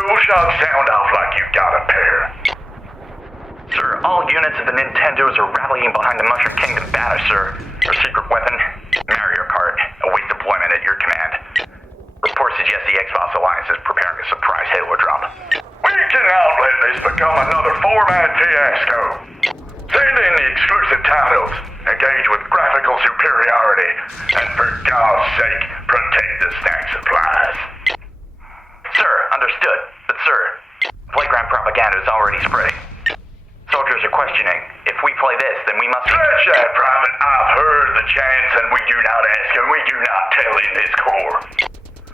DualShock sound off like you got a pair. Sir, all units of the Nintendos are rallying behind the Mushroom Kingdom banner, sir. Your secret weapon, Mario Kart, awaits deployment at your command. Reports suggest the Xbox Alliance is preparing a surprise Halo drop. We cannot let this become another four-man fiasco. Send in the exclusive titles, engage with graphical superiority, and for God's sake, protect the snack supplies. Sir, understood. But sir, flagrant propaganda is already spreading. Soldiers are questioning. If we play this, then we must... Stretch that, Private. I've heard the chants, and we do not ask, and we do not tell in this corps.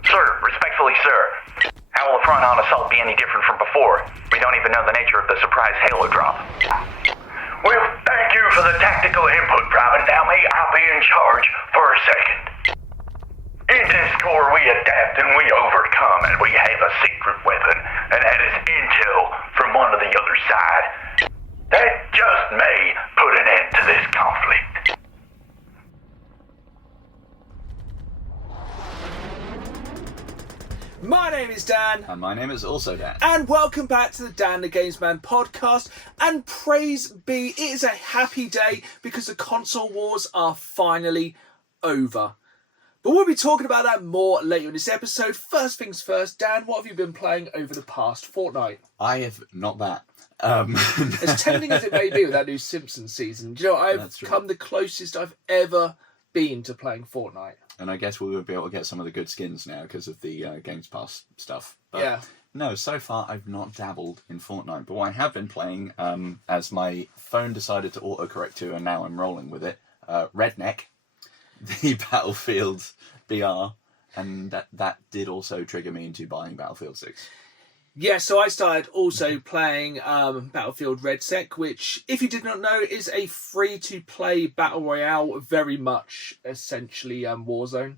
Sir, respectfully, sir. How will the front-on assault be any different from before? We don't even know the nature of the surprise Halo drop. Well, thank you for the tactical input, Private. Now may I be in charge for a second. In this corps, we adapt and we overcome, and we have a secret weapon, and that is intel from one of the other side. That just may put an end to this conflict. My name is Dan. And my name is also Dan. And welcome back to the Dan the Games Man podcast. And praise be, it is a happy day because the console wars are finally over. But we'll be talking about that more later in this episode. First things first, Dan, what have you been playing over the past fortnight? I have not that. As tempting as it may be with that new Simpsons season, do you know, I've come the closest I've ever been to playing Fortnite. And I guess we will be able to get some of the good skins now because of the Games Pass stuff. But yeah. No, so far I've not dabbled in Fortnite. But what I have been playing, as my phone decided to autocorrect to, and now I'm rolling with it, Redneck, the Battlefield BR, and that did also trigger me into buying Battlefield 6. Yeah, so I started also playing Battlefield RedSec, which, if you did not know, is a free-to-play battle royale, very much essentially Warzone.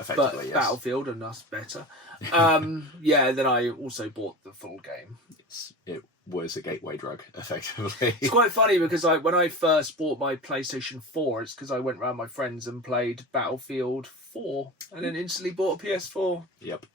Effectively, but yes. Battlefield, and thus better. Yeah, then I also bought the full game. It was a gateway drug, effectively. It's quite funny because when I first bought my PlayStation 4, it's because I went around my friends and played Battlefield 4, and then instantly bought a PS4. Yep.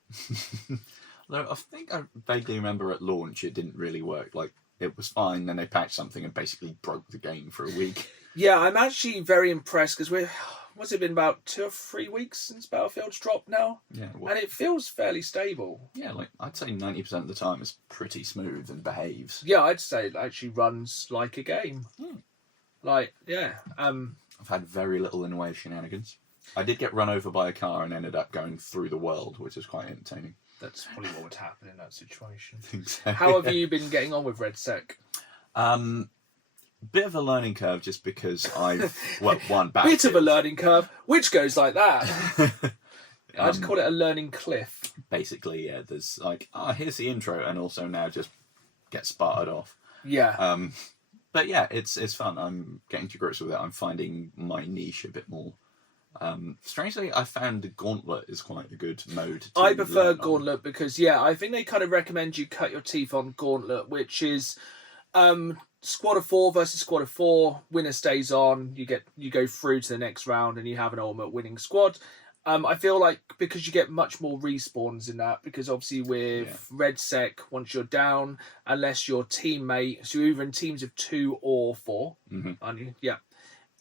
Though I think I vaguely remember at launch it didn't really work. Like, it was fine, then they patched something and basically broke the game for a week. Yeah, I'm actually very impressed because what's it been, about 2 or 3 weeks since Battlefield's dropped now? Yeah. And it feels fairly stable. Yeah, like I'd say 90% of the time it's pretty smooth and behaves. Yeah, I'd say it actually runs like a game. Like, yeah. I've had very little in the way of shenanigans. I did get run over by a car and ended up going through the world, which is quite entertaining. That's probably what would happen in that situation. I think so. How have you been getting on with RedSec? Bit of a learning curve just because I've, one back. Bit of a learning curve, which goes like that. I'd call it a learning cliff. Basically, yeah, there's like, here's the intro, and also now just get sparted off. Yeah. But yeah, it's fun. I'm getting to grips with it. I'm finding my niche a bit more. Strangely, I found the Gauntlet is quite a good mode. I prefer Gauntlet because, yeah, I think they kind of recommend you cut your teeth on Gauntlet, which is squad of 4 versus squad of 4. Winner stays on. You go through to the next round, and you have an ultimate winning squad. I feel like because you get much more respawns in that, because obviously with RedSec, once you're down, unless your teammate, so you're either in teams of 2 or 4, aren't you? Yeah.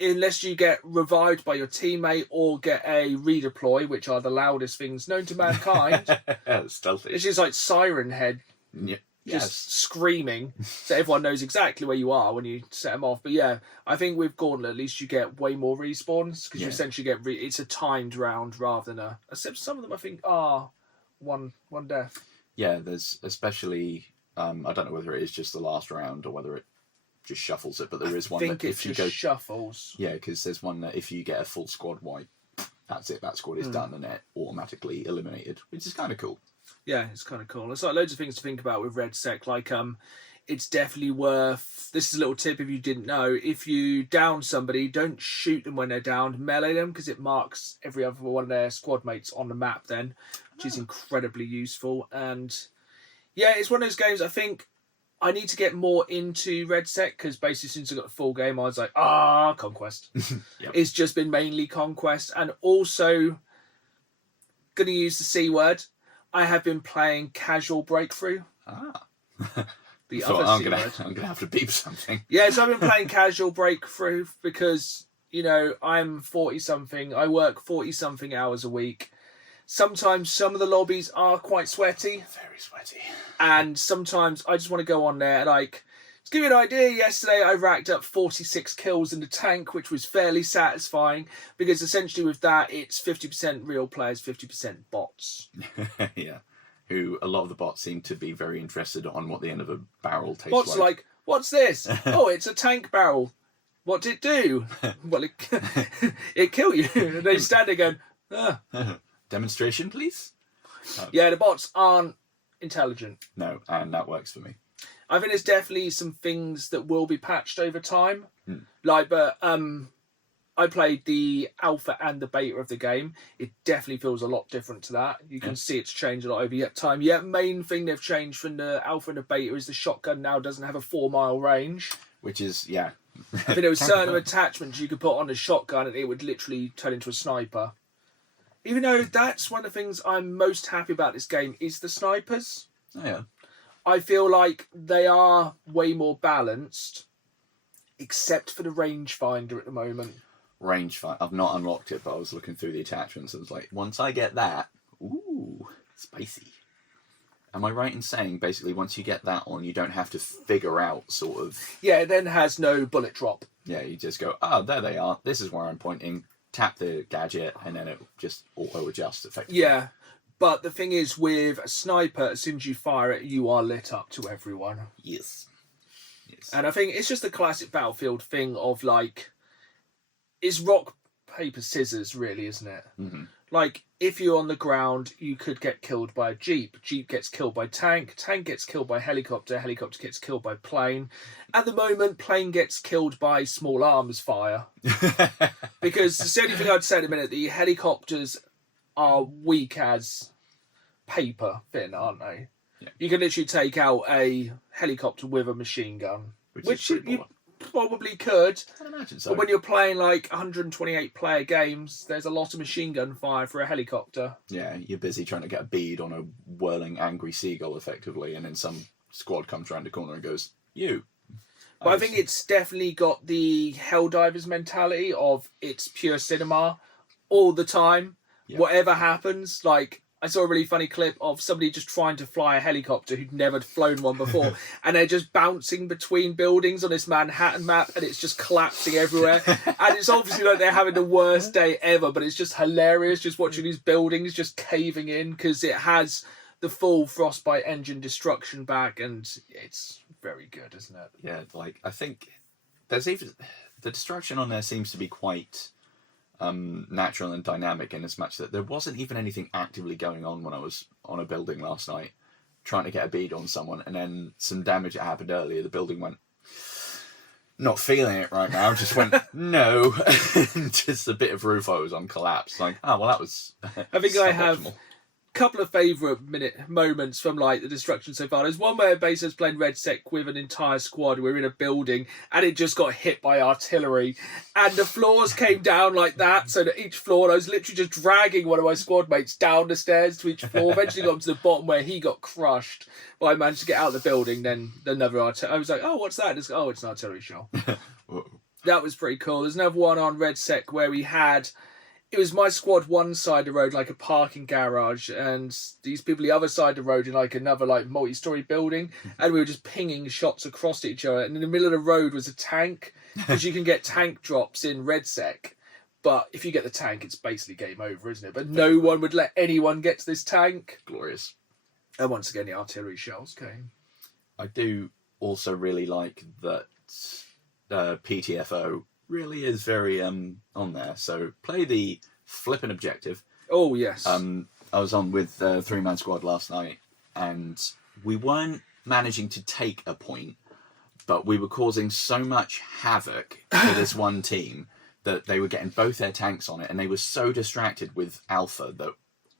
Unless you get revived by your teammate or get a redeploy, which are the loudest things known to mankind. Stealthy. It's just like Siren Head, just screaming, so everyone knows exactly where you are when you set them off. But yeah, I think with Gauntlet, at least you get way more respawns, because you essentially get it's a timed round rather than except some of them I think are one death. Yeah, there's especially I don't know whether it is just the last round or whether it just shuffles it, but there is one I think that it just shuffles. Yeah, because there's one that if you get a full squad wipe, that's it, that squad is done and it automatically eliminated, which is kind of cool. Yeah, it's kind of cool. There's like loads of things to think about with RedSec. Like, it's definitely worth. This is a little tip if you didn't know. If you down somebody, don't shoot them when they're downed. Melee them, because it marks every other one of their squad mates on the map. Then, which is incredibly useful. And yeah, it's one of those games. I think I need to get more into RedSec because basically since I got the full game, I was like, Conquest. Yep. It's just been mainly Conquest, and also going to use the C word. I have been playing Casual Breakthrough. Ah. The So other I'm C gonna word. have to beep something. Yeah, so I've been playing Casual Breakthrough because, I'm 40-something. I work 40-something hours a week. Sometimes some of the lobbies are quite sweaty. Very sweaty. And sometimes I just want to go on there and to give you an idea, yesterday I racked up 46 kills in the tank, which was fairly satisfying because essentially with that, it's 50% real players, 50% bots. Yeah. Who a lot of the bots seem to be very interested on what the end of a barrel tastes Bots like, what's this? Oh, it's a tank barrel. What did it do? Well, it killed you. And they stand there going, ah. Demonstration, please? Yeah, the bots aren't intelligent. No, and that works for me. I think there's definitely some things that will be patched over time. But I played the alpha and the beta of the game. It definitely feels a lot different to that. You can see it's changed a lot over time. Yeah, main thing they've changed from the alpha and the beta is the shotgun now doesn't have a 4-mile range. Which is, yeah. I think there were certain attachments you could put on a shotgun and it would literally turn into a sniper. Even though that's one of the things I'm most happy about this game is the snipers. Oh, yeah. I feel like they are way more balanced, except for the rangefinder at the moment. Rangefinder. I've not unlocked it, but I was looking through the attachments and was like, once I get that, ooh, spicy. Am I right in saying, basically, once you get that on, you don't have to figure out sort of... Yeah, it then has no bullet drop. Yeah, you just go, oh, there they are. This is where I'm pointing. Tap the gadget, and then it just auto-adjusts effectively. Yeah, but the thing is, with a sniper, as soon as you fire it, you are lit up to everyone. Yes. And I think it's just a classic Battlefield thing of, it's rock, paper, scissors, really, isn't it? Mm-hmm. If you're on the ground, you could get killed by a Jeep. Jeep gets killed by tank. Tank gets killed by helicopter. Helicopter gets killed by plane. At the moment, plane gets killed by small arms fire. Because the only thing I'd say in a minute, the helicopters are weak as paper thin, aren't they? Yeah. You can literally take out a helicopter with a machine gun. Which you probably could. I imagine so. But when you're playing 128 player games, there's a lot of machine gun fire for a helicopter. Yeah, you're busy trying to get a bead on a whirling angry seagull, effectively, and then some squad comes around the corner and goes, you. But I think it's definitely got the Helldivers mentality of it's pure cinema all the time. Yeah. Whatever happens, I saw a really funny clip of somebody just trying to fly a helicopter who'd never flown one before, and they're just bouncing between buildings on this Manhattan map, and it's just collapsing everywhere. And it's obviously they're having the worst day ever, but it's just hilarious just watching these buildings just caving in because it has the full Frostbite engine destruction back, and it's very good, isn't it? Yeah, I think there's even the destruction on there seems to be quite natural and dynamic in as much that there wasn't even anything actively going on when I was on a building last night trying to get a bead on someone, and then some damage that happened earlier, the building went, not feeling it right now, just went, no. Just a bit of roof I was on collapsed. That was I think I have couple of favourite moments from the destruction so far. There's one where Baser's playing Red Sec with an entire squad. We're in a building and it just got hit by artillery and the floors came down like that, so that each floor, I was literally just dragging one of my squad mates down the stairs to each floor. Eventually got to the bottom where he got crushed, but I managed to get out of the building. Then another I was like, oh, what's that? It's an artillery shell. That was pretty cool. There's another one on Red Sec where it was my squad one side of the road, a parking garage, and these people the other side of the road in another multi-story building, and we were just pinging shots across each other. And in the middle of the road was a tank, because you can get tank drops in Red Sec, but if you get the tank, it's basically game over, isn't it? But no one would let anyone get to this tank. Glorious. And once again, the artillery shells came. I do also really like that PTFO really is very on there. So play the flippin' objective. Oh yes. I was on with 3-man squad last night, and we weren't managing to take a point, but we were causing so much havoc for this one team that they were getting both their tanks on it, and they were so distracted with Alpha that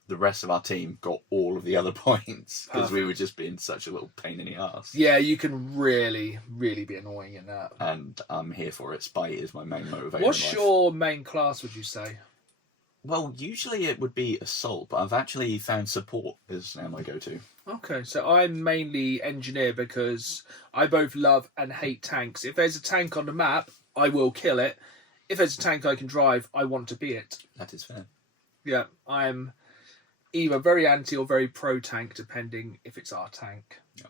the rest of our team got all of the other points because we were just being such a little pain in the arse. Yeah, you can really, really be annoying in that. And I'm here for it. Spite is my main motivation. What's your main class, would you say? Well, usually it would be assault, but I've actually found support is now my go-to. Okay, so I'm mainly engineer because I both love and hate tanks. If there's a tank on the map, I will kill it. If there's a tank I can drive, I want to be it. That is fair. Yeah, I'm either very anti or very pro tank, depending if it's our tank. Yep.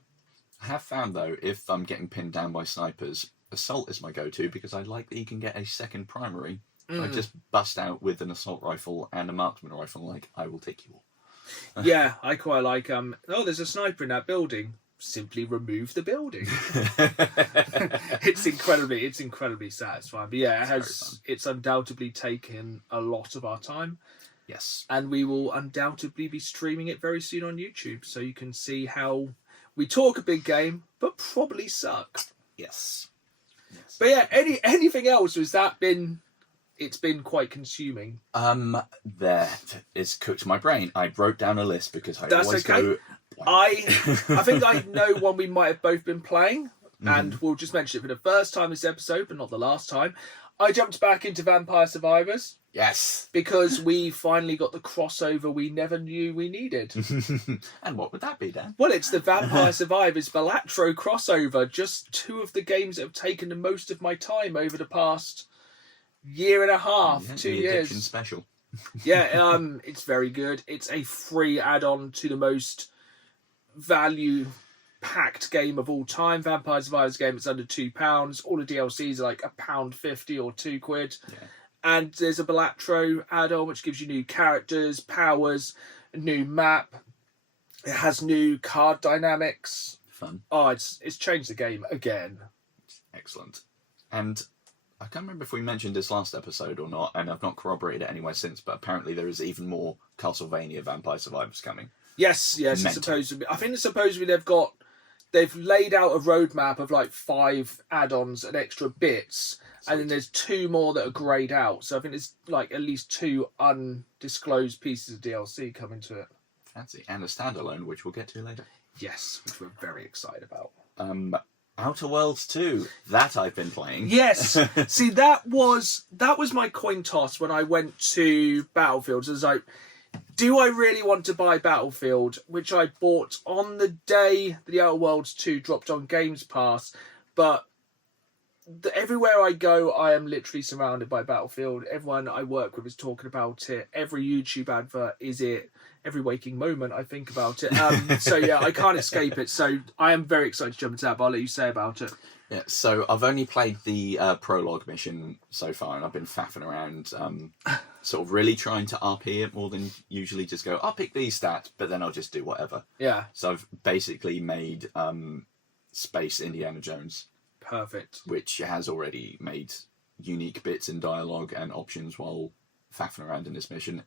I have found, though, if I'm getting pinned down by snipers, assault is my go-to because I like that you can get a second primary. I just bust out with an assault rifle and a marksman rifle, like, I will take you all. Yeah, I quite like, there's a sniper in that building. Simply remove the building. It's incredibly satisfying. But yeah, it's undoubtedly taken a lot of our time. Yes. And we will undoubtedly be streaming it very soon on YouTube, so you can see how we talk a big game, but probably suck. Yes. But yeah, anything else? It's been quite consuming. It's cooked my brain. I wrote down a list because That's always okay. go. I think I know one we might have both been playing, and we'll just mention it for the first time this episode, but not the last time. I jumped back into Vampire Survivors. Yes. Because we finally got the crossover we never knew we needed. And what would that be, Dan? Well, it's the Vampire Survivors Balatro crossover. Just two of the games that have taken the most of my time over the past year and a half, 2 the years. Addiction special. Yeah, it's very good. It's a free add-on to the most value-packed game of all time. Vampire Survivors game, it's under £2. All the DLCs are like £1.50 or £2. Yeah. And there's a Balatro add-on which gives you new characters, powers, a new map. It has new card dynamics. Fun. Oh, it's changed the game again. Excellent. And I can't remember if we mentioned this last episode or not, and I've not corroborated it anywhere since, but apparently there is even more Castlevania Vampire Survivors coming. Yes, supposedly. I think supposedly they've laid out a roadmap of like 5 add-ons and extra bits, and then there's 2 more that are greyed out. So I think there's like at least 2 undisclosed pieces of DLC coming to it. Fancy. And a standalone, which we'll get to later. Yes, which we're very excited about. Outer Worlds 2, that I've been playing. Yes. See, that was my coin toss when I went to Battlefield. It was like, do I really want to buy Battlefield, which I bought on the day the Outer Worlds 2 dropped on Games Pass, but everywhere I go, I am literally surrounded by Battlefield. Everyone I work with is talking about it. Every YouTube advert is it. Every waking moment I think about it. So yeah, I can't escape it. So I am very excited to jump into that, but I'll let you say about it. Yeah, so I've only played the prologue mission so far, and I've been faffing around, sort of really trying to RP it more than usually just go, I'll pick these stats, but then I'll just do whatever. Yeah. So I've basically made Space Indiana Jones. Perfect. Which has already made unique bits in dialogue and options while faffing around in this mission.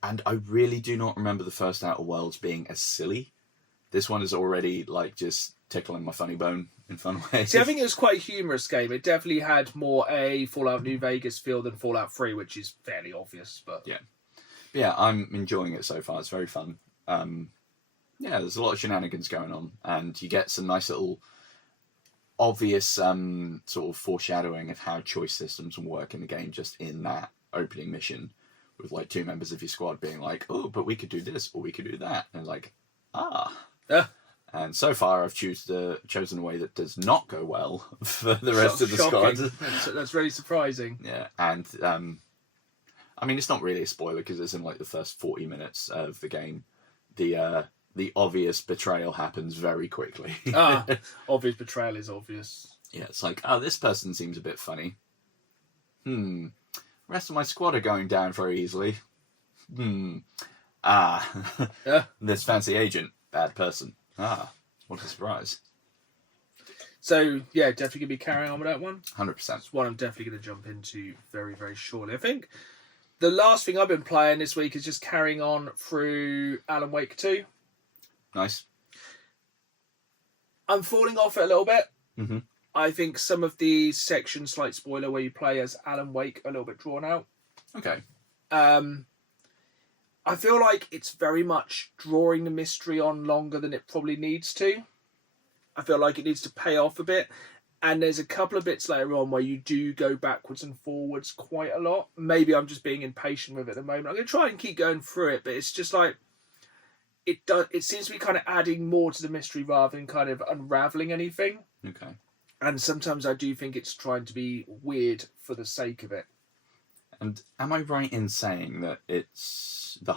And I really do not remember the first Outer Worlds being as silly. This one is already like just tickling my funny bone in fun ways. See, I think it was quite a humorous game. It definitely had more a Fallout New Vegas feel than Fallout 3, which is fairly obvious. But yeah, I'm enjoying it so far. It's very fun. Yeah, there's a lot of shenanigans going on, and you get some nice little obvious sort of foreshadowing of how choice systems will work in the game just in that opening mission, with like 2 members of your squad being like, oh, but we could do this or we could do that, and like, and so far I've chosen a way that does not go well for the rest of the squad. That's really surprising. Yeah, and I mean, it's not really a spoiler because it's in like the first 40 minutes of the game. The obvious betrayal happens very quickly. Obvious betrayal is obvious. Yeah, it's like, oh, this person seems a bit funny. Rest of my squad are going down very easily. This fancy agent, bad person. What a surprise. So, yeah, definitely going to be carrying on with that one. 100%. It's one I'm definitely going to jump into very, very shortly. I think the last thing I've been playing this week is just carrying on through Alan Wake 2. Nice. I'm falling off it a little bit. Mm-hmm. I think some of the sections, slight spoiler, where you play as Alan Wake, are a little bit drawn out. Okay. I feel like it's very much drawing the mystery on longer than it probably needs to. I feel like it needs to pay off a bit. And there's a couple of bits later on where you do go backwards and forwards quite a lot. Maybe I'm just being impatient with it at the moment. I'm going to try and keep going through it, but it's just like, it seems to be kind of adding more to the mystery rather than kind of unraveling anything. Okay. And sometimes I do think it's trying to be weird for the sake of it. And am I right in saying that it's the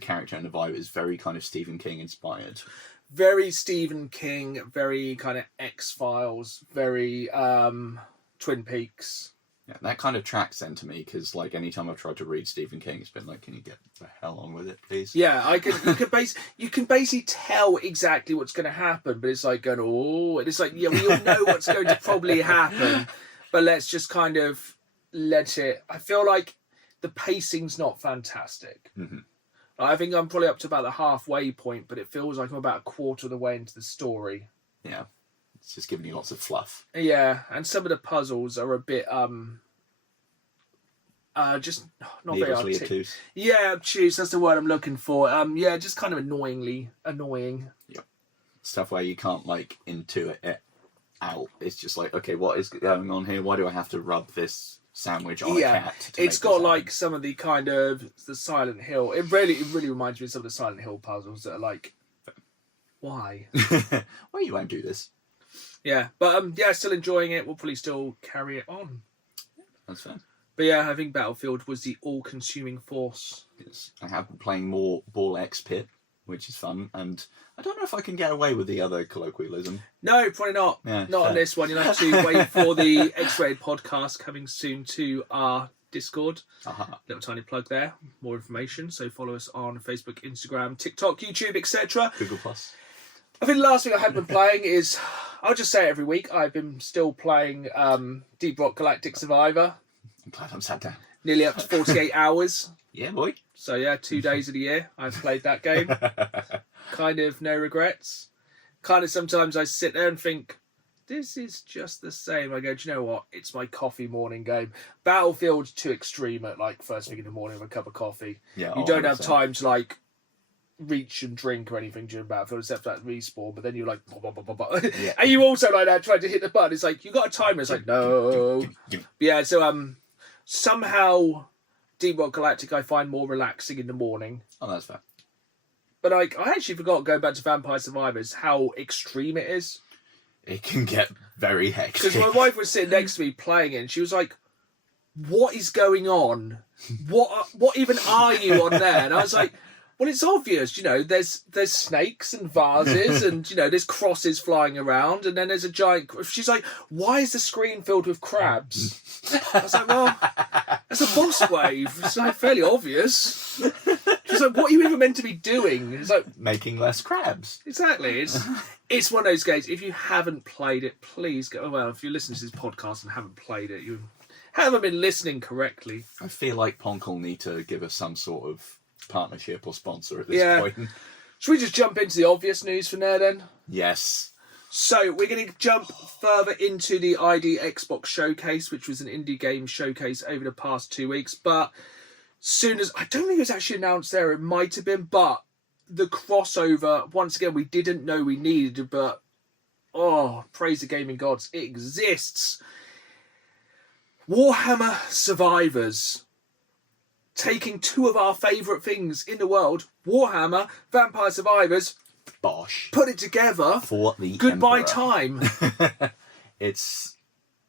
character and the vibe is very kind of Stephen King inspired? Very Stephen King, very kind of X-Files, very Twin Peaks. Yeah, that kind of tracks then to me, because like anytime I've tried to read Stephen King, it's been like, can you get the hell on with it, please? Yeah, you can basically tell exactly what's going to happen, but it's like going, oh, and it's like, yeah, we all know what's going to probably happen, but let's just kind of let it. I feel like the pacing's not fantastic. Mm-hmm. I think I'm probably up to about the halfway point, but it feels like I'm about a quarter of the way into the story. Yeah. It's just giving you lots of fluff. Yeah, and some of the puzzles are a bit, just not very articulate. Yeah, obtuse, that's the word I'm looking for. Yeah, just kind of annoyingly annoying. Yep. Stuff where you can't, like, intuit it out. It's just like, okay, what is going on here? Why do I have to rub this sandwich on a cat? It's got like some of the kind of the Silent Hill. It really reminds me of some of the Silent Hill puzzles that are like, why? Well, you won't do this. Yeah, but yeah, still enjoying it. We'll probably still carry it on. That's fine. But yeah, I think Battlefield was the all-consuming force. Yes, I have been playing more Ball X Pit, which is fun, and I don't know if I can get away with the other colloquialism. No, probably not. Yeah, not on this one. You'll have to wait for the X-Rated podcast coming soon to our Discord. Little tiny plug there. More information. So follow us on Facebook, Instagram, TikTok, YouTube, etc. Google Plus. I think the last thing I have been playing is, I'll just say it every week, I've been still playing Deep Rock Galactic Survivor. I'm glad I'm sat down. Nearly up to 48 hours. Yeah, boy. So yeah, 2 days of the year I've played that game. Kind of no regrets. Kind of sometimes I sit there and think, this is just the same. I go, do you know what? It's my coffee morning game. Battlefield's too extreme at like first thing in the morning with a cup of coffee. Yeah, you don't have time to like reach and drink or anything during Battlefield except that respawn, but then you're like, bah, bah, bah, bah, bah. Yeah. And you also like that trying to hit the button. It's like, you got a timer. It's like, no. Yeah, so somehow Deep Rock Galactic I find more relaxing in the morning. Oh, that's fair. But I actually forgot, going back to Vampire Survivors, how extreme it is. It can get very hectic. Because my wife was sitting next to me playing it, and she was like, what is going on? What even are you on there? And I was like, well, it's obvious, you know, there's snakes and vases and, you know, there's crosses flying around and then there's a giant... She's like, why is the screen filled with crabs? I was like, well, it's a boss wave. It's like fairly obvious. She's like, what are you even meant to be doing? It's like... Making less crabs. Exactly. It's one of those games, if you haven't played it, please go... Well, if you're listening to this podcast and haven't played it, you haven't been listening correctly. I feel like Ponk will need to give us some sort of partnership or sponsor at this point. Should we just jump into the obvious news from there then? Yes. So we're going to jump further into the ID Xbox Showcase, which was an indie game showcase over the past 2 weeks. But soon as... I don't think it was actually announced there. It might have been. But the crossover, once again, we didn't know we needed. But, oh, praise the gaming gods. It exists. Warhammer Survivors. Taking two of our favourite things in the world, Warhammer, Vampire Survivors, Bosh. Put it together For the goodbye Emperor. time. It's...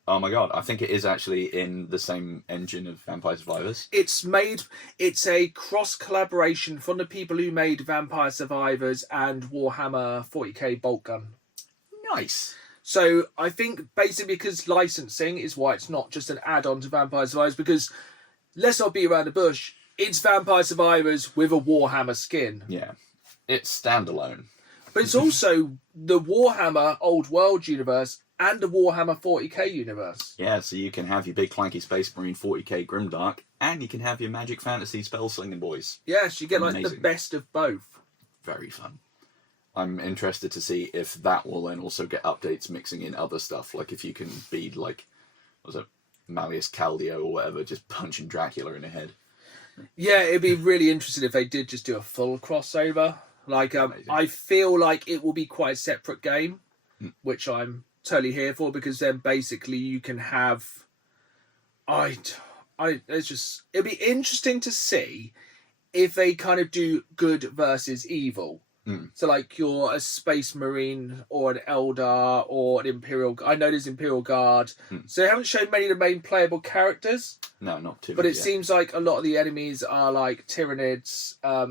Oh my god, I think it is actually in the same engine of Vampire Survivors. It's a cross-collaboration from the people who made Vampire Survivors and Warhammer 40k Bolt Gun. Nice. So I think basically because licensing is why it's not just an add-on to Vampire Survivors, because... Let's not beat around the bush. It's Vampire Survivors with a Warhammer skin. Yeah. It's standalone. But it's also the Warhammer Old World universe and the Warhammer 40k universe. Yeah, so you can have your big clanky Space Marine 40k Grimdark, and you can have your Magic Fantasy spell slinging boys. Yes, you get like Amazing. the best of both. Very fun. I'm interested to see if that will then also get updates mixing in other stuff. Like if you can be like, what was it? Malleus Caldio or whatever, just punching Dracula in the head. Yeah, it'd be really interesting if they did just do a full crossover. Like, I feel like it will be quite a separate game, which I'm totally here for, because then basically you can have. It'd be interesting to see if they kind of do good versus evil. So like you're a space marine or an Eldar or an Imperial. I know there's Imperial Guard. So they haven't shown many of the main playable characters. No, not too. But it seems like a lot of the enemies are like Tyranids. I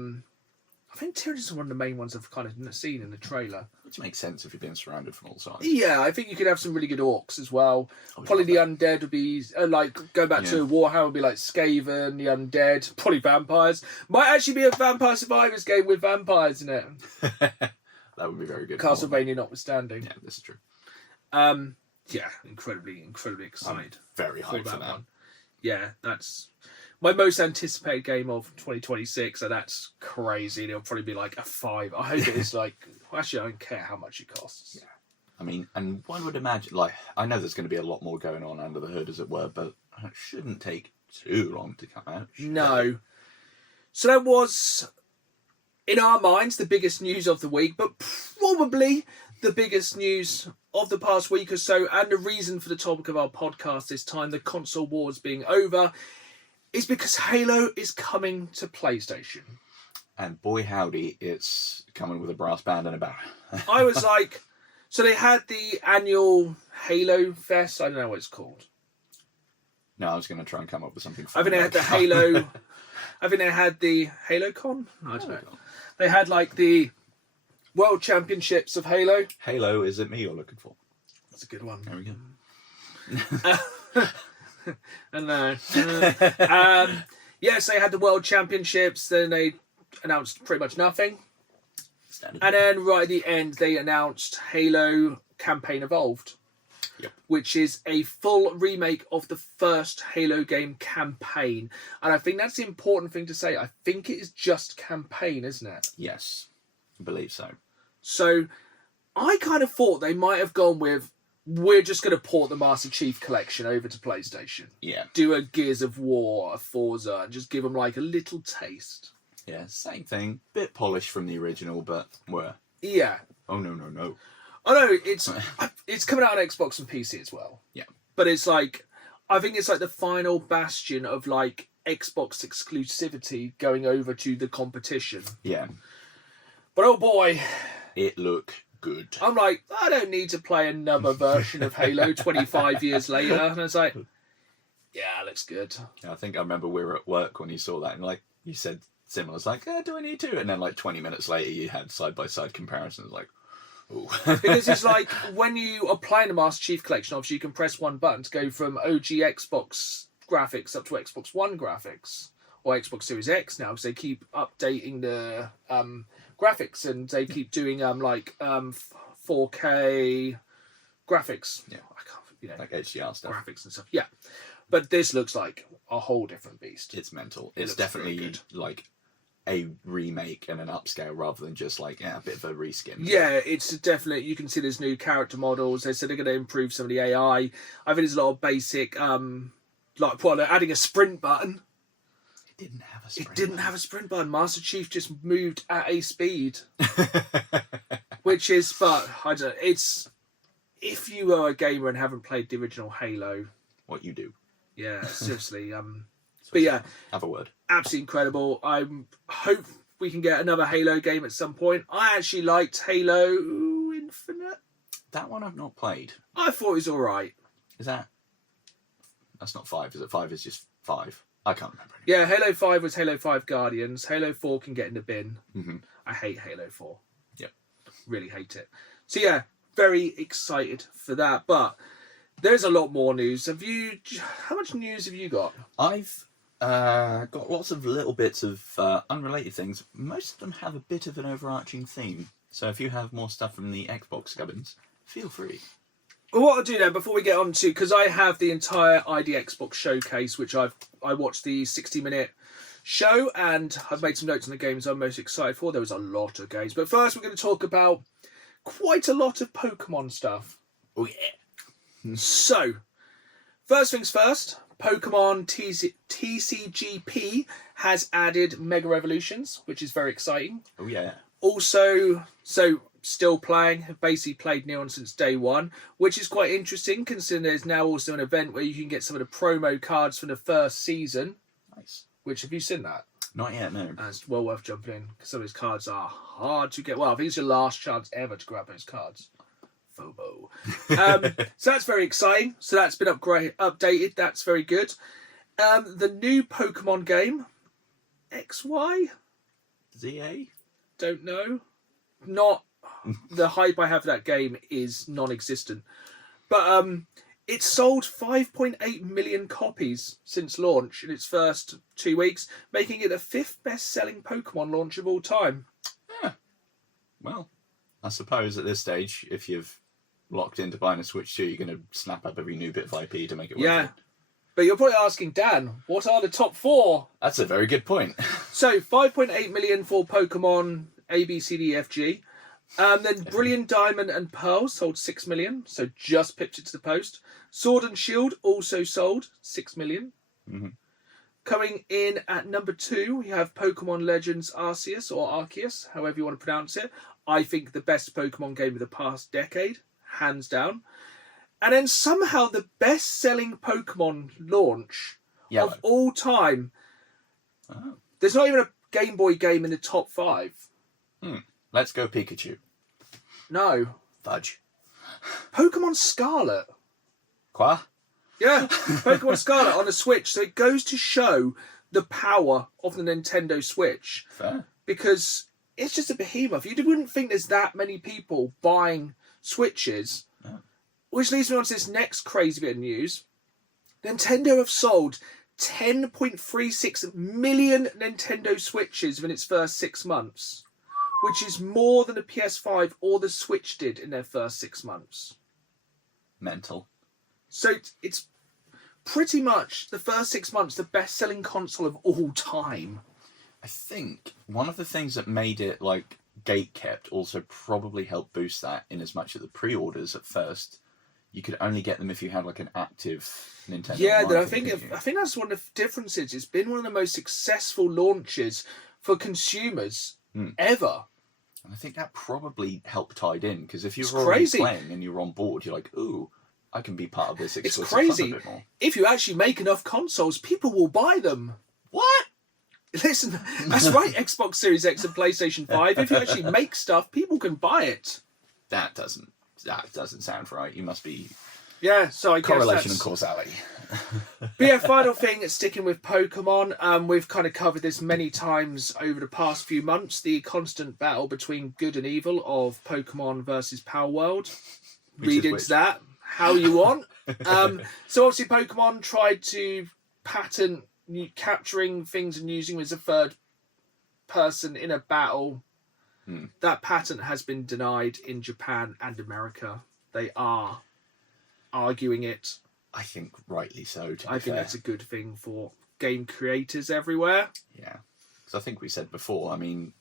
think Tyranids are one of the main ones I've kind of seen in the trailer. Which makes sense if you're being surrounded from all sides. Yeah, I think you could have some really good orcs as well. Probably the undead would be like going back to Warhammer would be like Skaven, the undead, probably vampires. Might actually be a Vampire Survivors game with vampires in it. That would be very good. Castlevania notwithstanding. Yeah, this is true. Yeah, incredibly excited. I'm very hyped for that. One. Yeah, that's my most anticipated game of 2026, and that's crazy. It'll probably be like a 5. I hope it is like. Actually, I don't care how much it costs. Yeah. I mean, and one would imagine, like, I know there's going to be a lot more going on under the hood, as it were, but it shouldn't take too long to come out. No. So that was, in our minds, the biggest news of the week, but probably the biggest news of the past week or so, and the reason for the topic of our podcast this time, the console wars being over, is because Halo is coming to PlayStation. And boy howdy, it's coming with a brass band and a banner. I was like, so they had the annual Halo Fest. I don't know what it's called. No, I was going to try and come up with something I think they had the Halo. I think they had the Halo Con. I don't know. They had like the World Championships of Halo. Halo, is it me you're looking for? That's a good one. There we go. And yes, they had the World Championships. Then they announced pretty much nothing. Standard. And then right at the end, they announced Halo Campaign Evolved. Yep. Which is a full remake of the first Halo game campaign. And I think that's the important thing to say. I think it is just campaign, isn't it? Yes, I believe so. So I kind of thought they might have gone with, we're just going to port the Master Chief Collection over to PlayStation. Yeah. Do a Gears of War, a Forza, and just give them like a little taste. Yeah, same thing. Bit polished from the original, but Yeah. Oh, no. I know, it's coming out on Xbox and PC as well. Yeah. But it's like, I think it's like the final bastion of like Xbox exclusivity going over to the competition. Yeah. But oh boy. It looked good. I'm like, I don't need to play another version of Halo 25 years later. And I was like, yeah, looks good. I think I remember we were at work when you saw that, and like you said similar. It's like, do I need to? And then like 20 minutes later, you had side-by-side comparisons. Like, ooh. Because it's like, when you are playing the Master Chief Collection, obviously you can press one button to go from OG Xbox graphics up to Xbox One graphics. Or Xbox Series X now, because they keep updating the graphics, and they keep doing 4K graphics. Yeah. I can't, Like HDR stuff. graphics and stuff. Yeah. But this looks like a whole different beast. It's mental. It It's looks definitely very good. like a remake and an upscale rather than just like a bit of a reskin. Yeah, it's definitely, you can see there's new character models. They said they're going to improve some of the AI. I think there's a lot of basic, they're adding a sprint button. It didn't have a sprint. It didn't have a sprint button. Master Chief just moved at a speed. Which is, but I don't know, it's, if you are a gamer and haven't played the original Halo, What you do. yeah, seriously. But yeah, Have a word. absolutely incredible. I hope we can get another Halo game at some point. I actually liked Halo Infinite. That one I've not played. I thought it was all right. Is that? That's not 5, is it? 5 is just 5. I can't remember. Yeah, Halo 5 was Halo 5 Guardians. Halo 4 can get in the bin. Mm-hmm. I hate Halo 4. Yep. Really hate it. So yeah, very excited for that. But there's a lot more news. How much news have you got? I've got lots of little bits of unrelated things. Most of them have a bit of an overarching theme. So if you have more stuff from the Xbox gubbins, feel free. Well, what I'll do then, before we get on to, because I have the entire ID Xbox showcase, which I watched the 60-minute show, and I've made some notes on the games I'm most excited for. There was a lot of games. But first, we're going to talk about quite a lot of Pokemon stuff. Oh, yeah. So, first things first, Pokemon TCGP has added Mega Evolutions, which is very exciting. Oh, yeah. Also, so still playing, have basically played Neon since day one, which is quite interesting considering there's now also an event where you can get some of the promo cards from the first season. Nice. Which, have you seen that? Not yet, no. It's well worth jumping in because some of these cards are hard to get. Well, I think it's your last chance ever to grab those cards. FOMO. So that's very exciting. So that's been updated. That's very good. The new Pokemon game, XY? ZA? Don't know. Not the hype I have for that game is non-existent. But it's sold 5.8 million copies since launch in its first 2 weeks, making it the 5th best-selling Pokemon launch of all time. Yeah. Well, I suppose at this stage, if you've locked into buying a Switch 2, you're going to snap up every new bit of IP to make it worth it. But you're probably asking, Dan, what are the top 4? That's a very good point. So, 5.8 million for Pokemon A, B, C, D, F, G. Then Brilliant Diamond and Pearl sold 6 million, so just pipped it to the post. Sword and Shield also sold 6 million. Mm-hmm. Coming in at number 2, we have Pokemon Legends Arceus, or Arceus, however you want to pronounce it. I think the best Pokemon game of the past decade, hands down. And then somehow the best-selling Pokemon launch of all time. Oh. There's not even a Game Boy game in the top 5. Let's go Pikachu. No. Fudge. Pokemon Scarlet. Qua? Yeah, Pokemon Scarlet on the Switch. So it goes to show the power of the Nintendo Switch. Fair. Because it's just a behemoth. You wouldn't think there's that many people buying Switches. Oh. Which leads me on to this next crazy bit of news. Nintendo have sold 10.36 million Nintendo Switches within its first 6 months. Which is more than the PS5 or the Switch did in their first 6 months. Mental. So it's pretty much the first 6 months the best-selling console of all time. I think one of the things that made it like gate-kept also probably helped boost that in as much as the pre-orders at first. You could only get them if you had like an active Nintendo. Yeah, Online I think that's one of the differences. It's been one of the most successful launches for consumers ever. And I think that probably helped tide in because if you're It's already crazy. playing and you're on board, you're like, ooh, I can be part of this It's exclusive crazy. club a bit more. If you actually make enough consoles, people will buy them. What? Listen, that's right, Xbox Series X and PlayStation 5. If you actually make stuff, people can buy it. That doesn't sound right. You must be Yeah, so I guess correlation and that's... causality. But yeah, final thing, sticking with Pokemon, we've kind of covered this many times over the past few months, the constant battle between good and evil of Pokemon versus Power World. Read into that how you want. So obviously Pokemon tried to patent capturing things and using them as a third person in a battle. That patent has been denied in Japan and America. They are arguing it. I think rightly so. I think that's a good thing for game creators everywhere. Yeah, because I think we said before. I mean,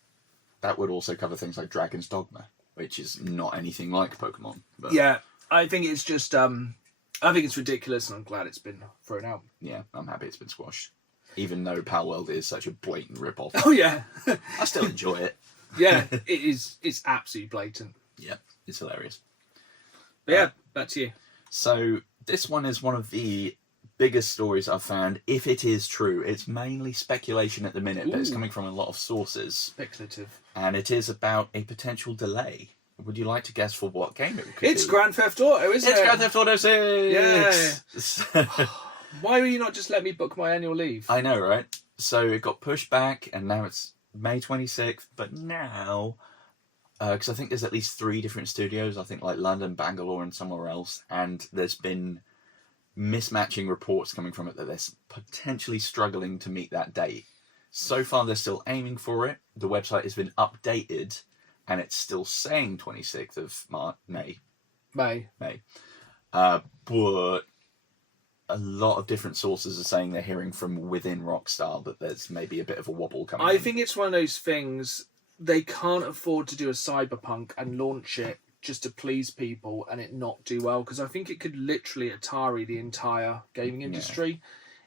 that would also cover things like Dragon's Dogma, which is not anything like Pokemon. But Yeah, I think it's just. I think it's ridiculous, and I'm glad it's been thrown out. yeah, I'm happy it's been squashed. Even though Power World is such a blatant rip-off, Oh yeah, I still enjoy it. yeah, it is. It's absolutely blatant. Yeah, it's hilarious. But yeah, back to you. So this one is one of the biggest stories I've found. If it is true, it's mainly speculation at the minute, but it's coming from a lot of sources. Speculative. And it is about a potential delay. Would you like to guess for what game it could be? It's Grand Theft Auto, isn't it? It's Grand Theft Auto 6! Yeah. Why will you not just let me book my annual leave? I know, right? So it got pushed back, and now it's May 26th, but now... Because I think there's at least 3 different studios, I think like London, Bangalore, and somewhere else, and there's been mismatching reports coming from it that they're potentially struggling to meet that date. So far, they're still aiming for it. The website has been updated, and it's still saying 26th of May. But a lot of different sources are saying they're hearing from within Rockstar that there's maybe a bit of a wobble coming. I think it's one of those things, they can't afford to do a Cyberpunk and launch it just to please people and it not do well, because I think it could literally Atari the entire gaming industry.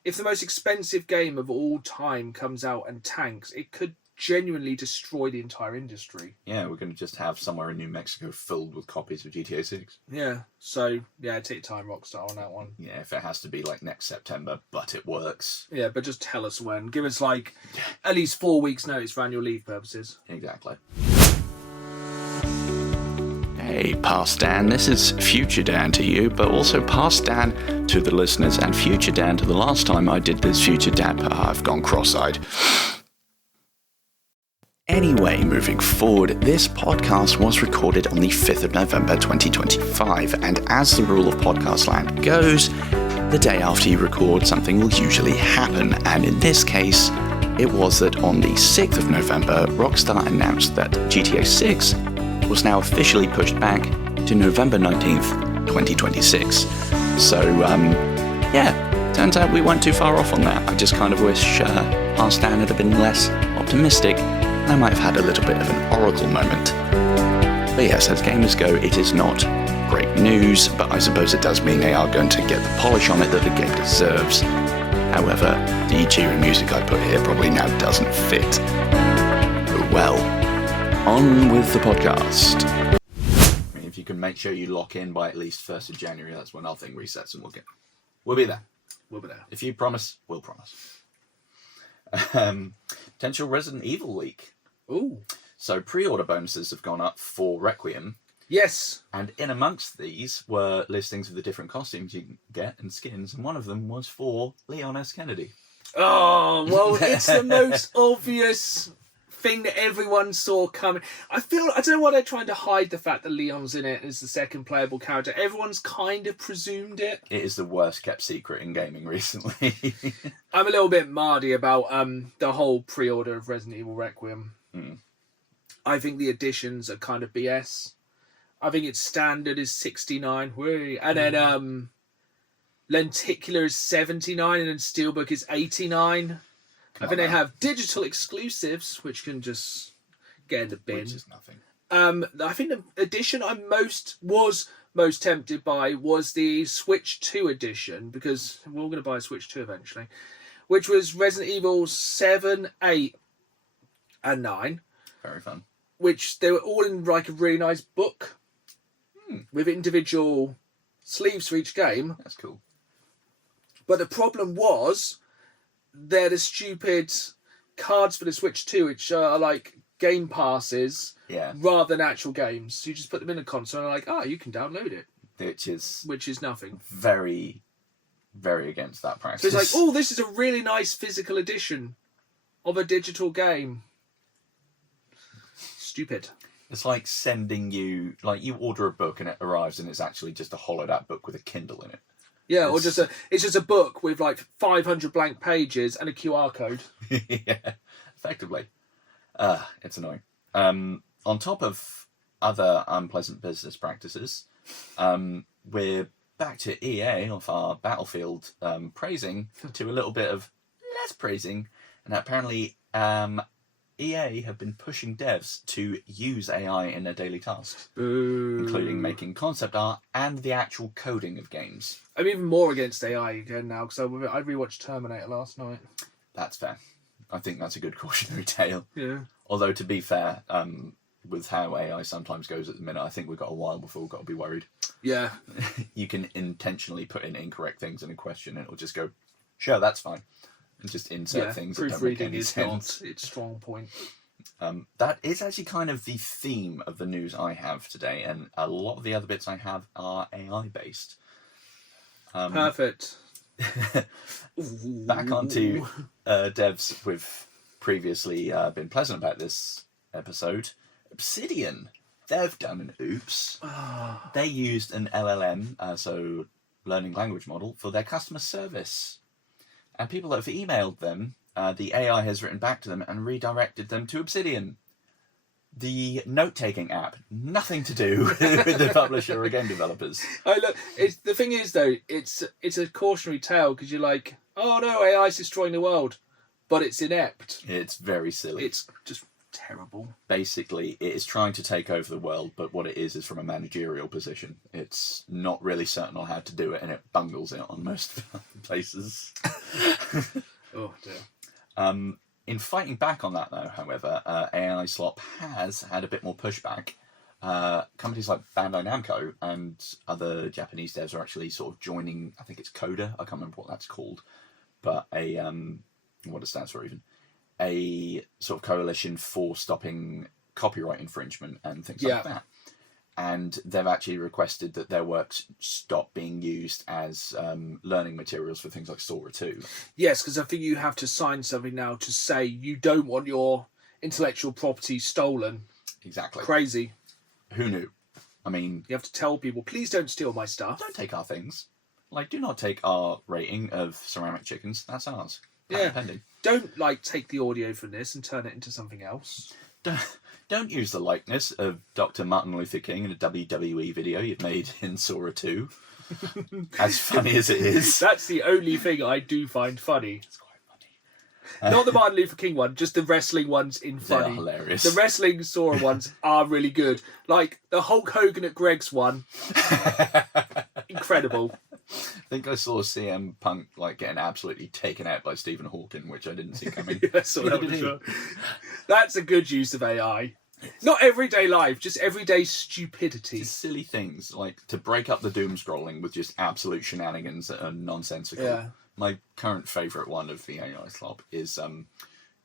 If the most expensive game of all time comes out and tanks, it could genuinely destroy the entire industry. Yeah, we're going to just have somewhere in New Mexico filled with copies of GTA 6. Yeah, so, yeah, take your time, Rockstar, on that one. Yeah, if it has to be like next September, but it works. Yeah, but just tell us when. Give us, like, at least 4 weeks' notice for annual leave purposes. Exactly. Hey, past Dan, this is future Dan to you, but also past Dan to the listeners, and future Dan to the last time I did this future Dan. I've gone cross-eyed. Anyway, moving forward, this podcast was recorded on the 5th of November 2025, and as the rule of podcast land goes, the day after you record, something will usually happen, and in this case, it was that on the 6th of November, Rockstar announced that GTA 6 was now officially pushed back to November 19th, 2026. So, yeah, turns out we weren't too far off on that. I just kind of wish past Dan had been less optimistic, and I might have had a little bit of an oracle moment. But yes, as gamers go, it is not great news, but I suppose it does mean they are going to get the polish on it that the game deserves. However, the cheery music I put here probably now doesn't fit. Oh well. On with the podcast. I mean, if you can make sure you lock in by at least 1st of January, that's when our thing resets and we'll be there. We'll be there. If you promise, we'll promise. Potential Resident Evil leak. Ooh. So pre-order bonuses have gone up for Requiem. Yes. And in amongst these were listings of the different costumes you can get and skins, and one of them was for Leon S. Kennedy. Oh, well, it's the most obvious thing that everyone saw coming. I don't know why they're trying to hide the fact that Leon's in it as the second playable character. Everyone's kind of presumed it. It is the worst kept secret in gaming recently. I'm a little bit mardy about the whole pre-order of Resident Evil Requiem. I think the additions are kind of BS. I think its standard is 69, and then Lenticular is 79, and then Steelbook is 89. I think they have digital exclusives, which can just get in the bin. Which is nothing. I think the edition I was most tempted by was the Switch 2 edition, because we're all going to buy a Switch 2 eventually, which was Resident Evil 7, 8, and 9. Very fun. Which they were all in like a really nice book with individual sleeves for each game. That's cool. But the problem was they're the stupid cards for the Switch 2, which are like game passes rather than actual games. So you just put them in a console and like, you can download it. Which is nothing. Very, very against that practice. So it's like, this is a really nice physical edition of a digital game. Stupid. It's like sending you, like you order a book and it arrives and it's actually just a hollowed out book with a Kindle in it. Yeah, or it's just a book with like 500 blank pages and a QR code. Yeah, effectively. It's annoying. On top of other unpleasant business practices, we're back to EA of our Battlefield praising to a little bit of less praising. And apparently EA have been pushing devs to use AI in their daily tasks, including making concept art and the actual coding of games. I'm even more against AI again now, because I rewatched Terminator last night. That's fair. I think that's a good cautionary tale. Yeah. Although, to be fair, with how AI sometimes goes at the minute, I think we've got a while before we've got to be worried. Yeah. You can intentionally put in incorrect things in a question and it'll just go, sure, that's fine. And just insert things that don't make any sense. Not its strong point. That is actually kind of the theme of the news I have today, and a lot of the other bits I have are AI based. Perfect. Back onto devs we've previously been pleasant about this episode. Obsidian, they've done an oops. They used an LLM, so learning language model, for their customer service. And people that have emailed them, the AI has written back to them and redirected them to Obsidian, the note-taking app. Nothing to do with the publisher or game developers. The thing is, though, it's a cautionary tale, because you're like, oh no, AI's destroying the world, but it's inept. It's very silly. It's just terrible. Basically, it is trying to take over the world, but what it is from a managerial position. It's not really certain on how to do it, and it bungles it on most places. Oh dear. In fighting back on that, though, however, AI Slop has had a bit more pushback. Companies like Bandai Namco and other Japanese devs are actually sort of joining, I think it's CODA, I can't remember what that's called, but what it stands for even, a sort of coalition for stopping copyright infringement and things like that. And they've actually requested that their works stop being used as learning materials for things like Sora 2. Yes, because I think you have to sign something now to say you don't want your intellectual property stolen. Exactly. Crazy. Who knew? I mean... You have to tell people, please don't steal my stuff. Don't take our things. Like, do not take our rating of ceramic chickens. That's ours. Yeah. Pending. Don't, like, take the audio from this and turn it into something else. Don't use the likeness of Dr. Martin Luther King in a WWE video you've made in Sora 2. As funny as it is. That's the only thing I do find funny. It's quite funny. Not the Martin Luther King one, just the wrestling ones in funny. They're hilarious. The wrestling Sora ones are really good. Like the Hulk Hogan at Greg's one. Incredible. I think I saw CM Punk like getting absolutely taken out by Stephen Hawking, which I didn't see coming. Yeah, so that's a good use of AI. Not everyday life, just everyday stupidity. Just silly things like to break up the doom scrolling with just absolute shenanigans that are nonsensical. Yeah. My current favourite one of the AI slop is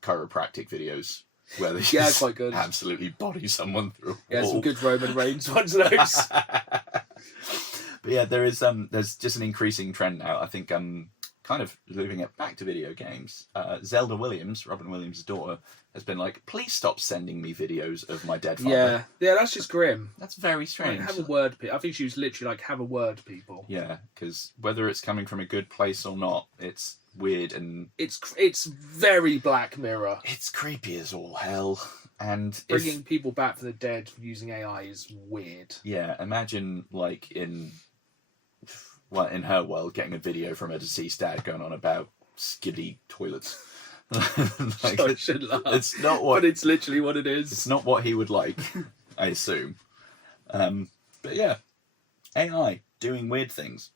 chiropractic videos where they just quite good. absolutely body someone through a wall. Some good Roman Reigns ones of those. But yeah, there's just an increasing trend now. I think kind of moving it back to video games. Zelda Williams, Robin Williams' daughter, has been like, please stop sending me videos of my dead father. Yeah, that's just grim. That's very strange. Like, have a word, I think she was literally like, have a word, people. Yeah, because whether it's coming from a good place or not, it's weird and... It's very Black Mirror. It's creepy as all hell. And bringing people back from the dead using AI is weird. Yeah, imagine like in her world, getting a video from her deceased dad going on about skiddy toilets. Like, I should laugh. It's not what... But it's literally what it is. It's not what he would like, I assume. But yeah, AI doing weird things.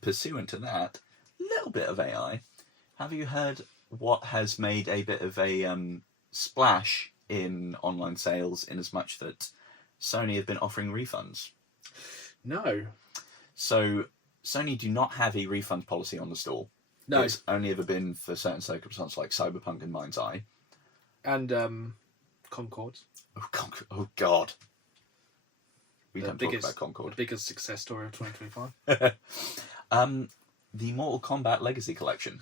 Pursuant to that, little bit of AI. Have you heard what has made a bit of a splash in online sales in as much that Sony have been offering refunds? No. So Sony do not have a refund policy on the store. No. It's only ever been for certain circumstances like Cyberpunk and Mind's Eye. And Concord. Oh God. We don't talk about Concord. The biggest success story of 2025. The Mortal Kombat Legacy Collection.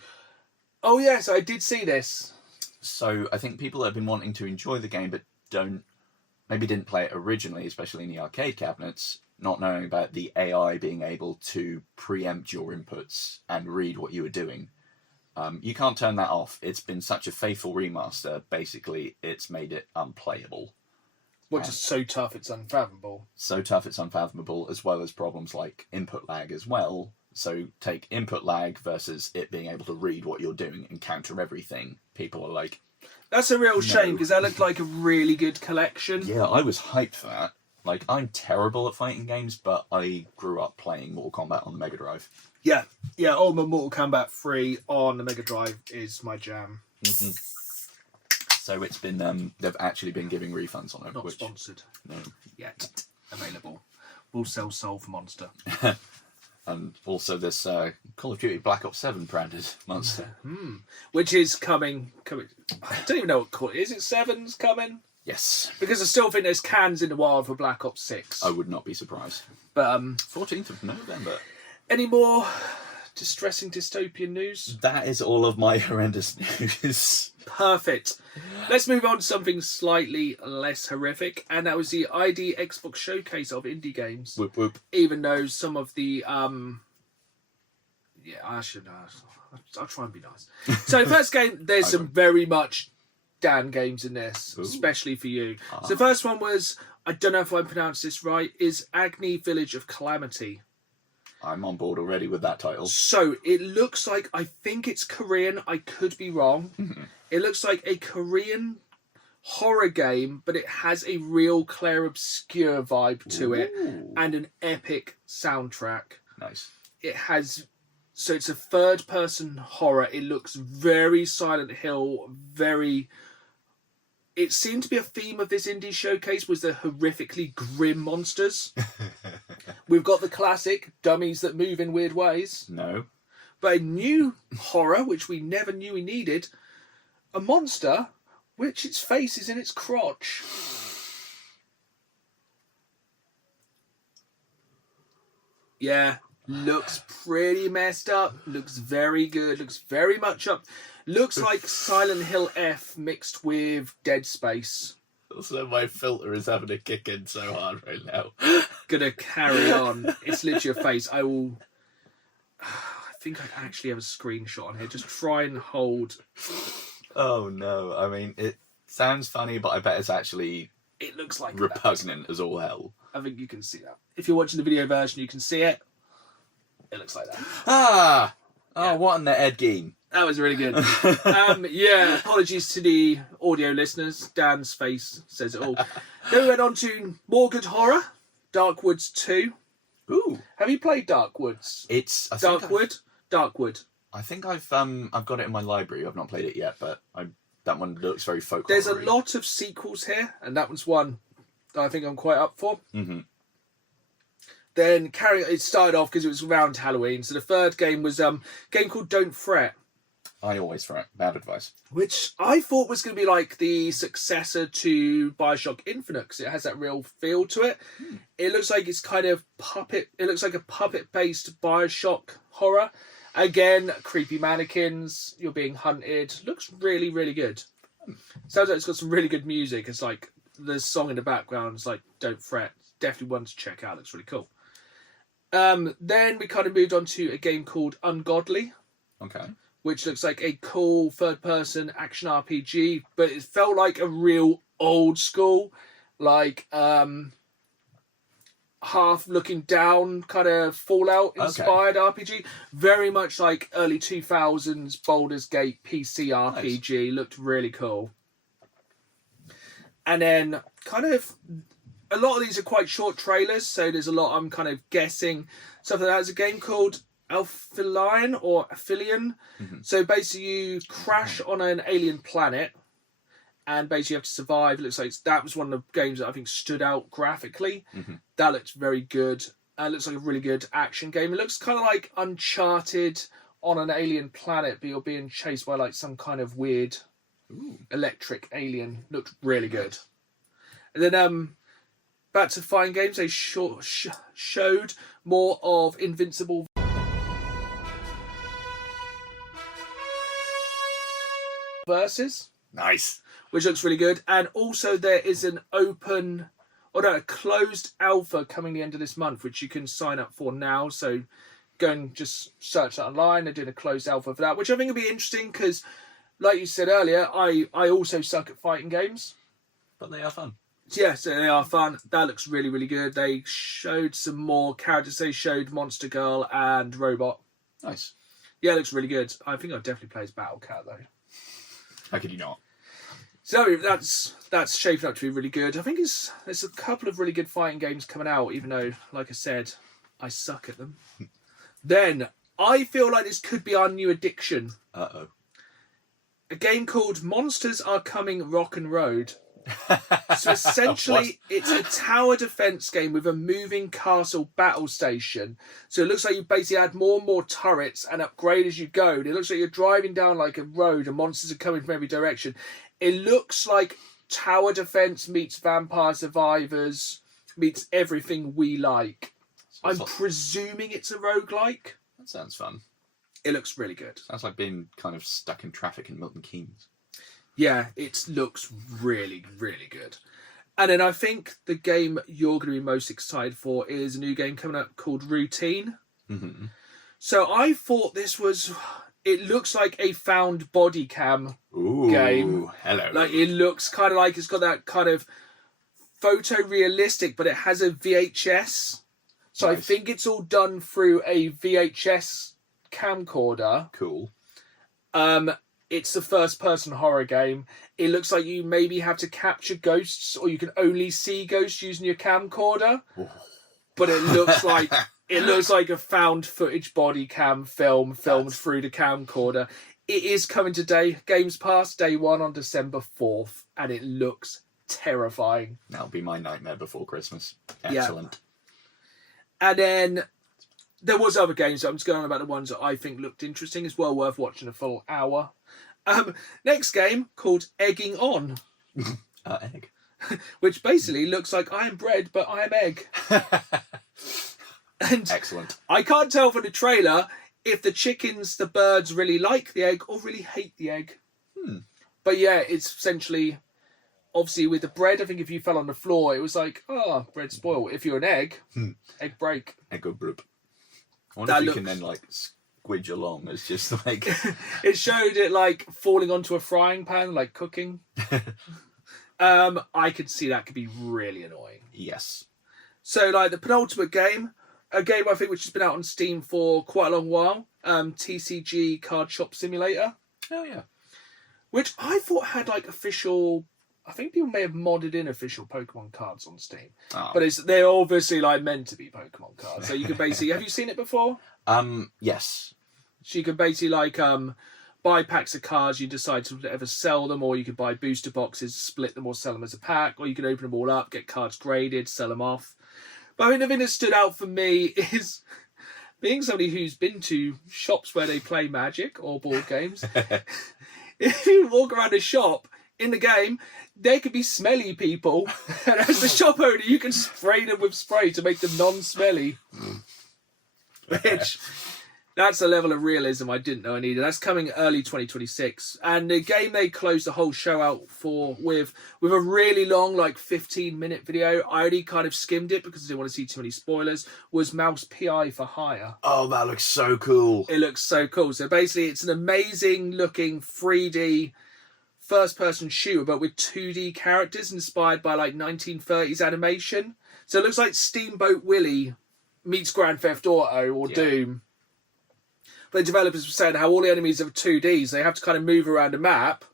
Oh yes, I did see this. So I think people that have been wanting to enjoy the game but maybe didn't play it originally, especially in the arcade cabinets, not knowing about the AI being able to preempt your inputs and read what you were doing. You can't turn that off. It's been such a faithful remaster, basically it's made it unplayable. Which is so tough it's unfathomable. So tough it's unfathomable, as well as problems like input lag as well. So take input lag versus it being able to read what you're doing and counter everything. People are like... That's a real shame, because that looked like a really good collection. Yeah, I was hyped for that. Like, I'm terrible at fighting games, but I grew up playing Mortal Kombat on the Mega Drive. Yeah, Ultimate Mortal Kombat 3 on the Mega Drive is my jam. Mm-hmm. So it's been, they've actually been giving refunds on it. Not sponsored. No. Yet. Available. We'll sell Soul for Monster. And also this Call of Duty Black Ops 7 branded monster. Which is coming. I don't even know what call it is. It 7's coming? Yes. Because I still think there's cans in the wild for Black Ops 6. I would not be surprised. But 14th of November. Any more distressing dystopian news? That is all of my horrendous news. Perfect. Let's move on to something slightly less horrific, and that was the ID Xbox showcase of indie games. Whoop whoop. Even though some of the I should I'll try and be nice. So first game, there's some very much Dan games in this, especially for you. So the first one was, I don't know if I pronounced this right, is Agni Village of Calamity. I'm on board already with that title. So it looks like, I think it's Korean, I could be wrong. It looks like a Korean horror game, but it has a real Claire Obscure vibe to it and an epic soundtrack. Nice. It has So it's a third-person horror. It looks very Silent Hill, very... It seemed to be a theme of this indie showcase was the horrifically grim monsters. We've got the classic dummies that move in weird ways. No. But a new horror, which we never knew we needed, a monster which its face is in its crotch. Yeah, looks pretty messed up. Looks very good. Looks very much up. Looks like Silent Hill F mixed with Dead Space. Also, my filter is having a kick in so hard right now. Gonna carry on. It's literally a face. I will... I think I actually have a screenshot on here. Just try and hold... Oh no, I mean, it sounds funny, but I bet it's actually It looks like repugnant as all hell. I think you can see that. If you're watching the video version, you can see it. It looks like that. Ah! Oh, Yeah. what in the Ed Gein? That was really good. Yeah, apologies to the audio listeners. Dan's face says it all. Then we went on to more good horror. Dark Woods 2. Ooh. Have you played Dark Woods? It's... Darkwood. I I think I've got it in my library. I've not played it yet, but that one looks very folk There's a horror-y. lot of sequels here, and that one's one that I think I'm quite up for. Mm-hmm. Then it started off because it was around Halloween. So the third game was a game called Don't Fret, I always fret. Bad advice. which I thought was going to be like the successor to Bioshock Infinite because it has that real feel to it. It looks like it's kind of puppet. It looks like a puppet-based Bioshock horror. Again, creepy mannequins. You're being hunted. Looks really, really good. Sounds like it's got some really good music. It's like the song in the background is like "Don't Fret." Definitely one to check out. Looks really cool. Then we kind of moved on to a game called Ungodly, Okay. which looks like a cool third-person action RPG, but it felt like a real old school, like half looking down kind of Fallout inspired RPG. Very much like early 2000s Baldur's Gate PC RPG. Looked really cool. And then kind of a lot of these are quite short trailers, so there's a lot I'm kind of guessing. Something that has a game called Aphelion or Aphelion. Mm-hmm. So basically you crash on an alien planet and basically you have to survive. It looks like that was one of the games that I think stood out graphically. Mm-hmm. That looks very good. It looks like a really good action game. It looks kind of like Uncharted on an alien planet, but you're being chased by like some kind of weird electric alien. Looked really good. And then back to fighting games, they showed more of Invincible Versus, Nice. which looks really good. And also there is an a closed alpha coming the end of this month, which you can sign up for now. So go and just search that online. They're doing a closed alpha for that, which I think will be interesting because, like you said earlier, I also suck at fighting games. But they are fun. Yeah, so they are fun. That looks really, really good. They showed some more characters. They showed Monster Girl and Robot. Nice. Yeah, it looks really good. I think I'd definitely play as Battle Cat, though. How could you not? So that's shaping up to be really good. I think there's a couple of really good fighting games coming out, even though, like I said, I suck at them. Then, I feel like this could be our new addiction. Uh-oh. A game called Monsters Are Coming Rock and Road. So essentially, it's a tower defense game with a moving castle battle station. So it looks like you basically add more and more turrets and upgrade as you go. And it looks like you're driving down like a road and monsters are coming from every direction. It looks like tower defense meets Vampire Survivors meets everything we like. So I'm presuming it's a roguelike. That sounds fun. It looks really good. Sounds like being kind of stuck in traffic in Milton Keynes. Yeah, it looks really, really good. And then I think the game you're going to be most excited for is a new game coming up called Routine. Mm-hmm. So I thought this was... It looks like a found body cam game. Hello. Like, it looks kind of like it's got that kind of photorealistic, but it has a VHS. So Nice. I think it's all done through a VHS camcorder. Cool. It's a first-person horror game. It looks like you maybe have to capture ghosts, or you can only see ghosts using your camcorder. Oh. But it looks like It looks like a found footage body cam film filmed through the camcorder. It is coming today. Games Pass, day 1 on December 4th, and it looks terrifying. That'll be my nightmare before Christmas. Excellent. Yeah. And then there was other games. I'm just going on about the ones that I think looked interesting. It's well worth watching a full hour. Next game called Egging On. Egg. Which basically looks like I am bread, but I am egg. And excellent. I can't tell from the trailer if the birds really like the egg or really hate the egg. But yeah, it's essentially, obviously with the bread, I think if you fell on the floor, it was like, bread spoil. If you're an egg, egg break. Egg go bloop. I wonder if you can then like squidge along as just like... It showed it like falling onto a frying pan, like cooking. I could see that could be really annoying. Yes. So like the penultimate game, a game I think which has been out on Steam for quite a long while, TCG Card Shop Simulator. Oh yeah. Which I thought had like official, I think people may have modded in official Pokemon cards on Steam. Oh. But they're obviously like meant to be Pokemon cards. So you could basically, have you seen it before? Yes. So you could basically like buy packs of cards, you decide to ever sell them, or you could buy booster boxes, split them or sell them as a pack, or you can open them all up, get cards graded, sell them off. But I think the thing that stood out for me is being somebody who's been to shops where they play Magic or board games. If you walk around a shop in the game, there could be smelly people, and as the shop owner, you can spray them with spray to make them non-smelly. Which, that's a level of realism I didn't know I needed. That's coming early 2026. And the game they closed the whole show out with a really long, like 15-minute video. I only kind of skimmed it because I didn't want to see too many spoilers. Was Mouse PI for Hire. Oh, that looks so cool. It looks so cool. So basically, it's an amazing looking 3D first-person shooter, but with 2D characters inspired by like 1930s animation. So it looks like Steamboat Willie meets Grand Theft Auto or Doom. But the developers were saying how all the enemies are 2Ds. They have to kind of move around a map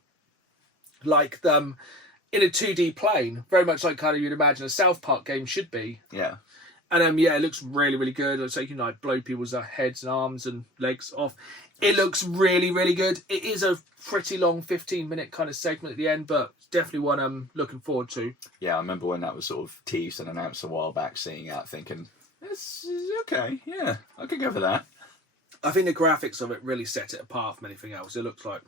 like them in a 2D plane. Very much like kind of you'd imagine a South Park game should be. Yeah. And it looks really, really good. It looks like you can like blow people's heads and arms and legs off. It looks really, really good. It is a pretty long 15-minute kind of segment at the end, but it's definitely one I'm looking forward to. Yeah, I remember when that was sort of teased and announced a while back, seeing that, thinking, this is okay, yeah, I could go for that. I think the graphics of it really set it apart from anything else. It looks like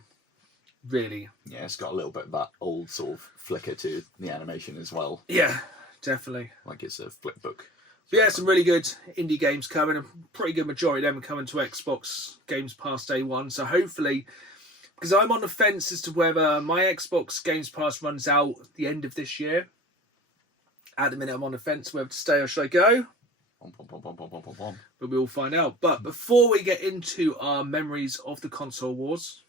really... Yeah, it's got a little bit of that old sort of flicker to the animation as well. Yeah, definitely. Like it's a flip book. But yeah, some really good indie games coming. A pretty good majority of them are coming to Xbox Games Pass day 1. So hopefully, because I'm on the fence as to whether my Xbox Games Pass runs out at the end of this year. At the minute, I'm on the fence whether to stay or should I go. But we'll find out. But before we get into our memories of the console wars,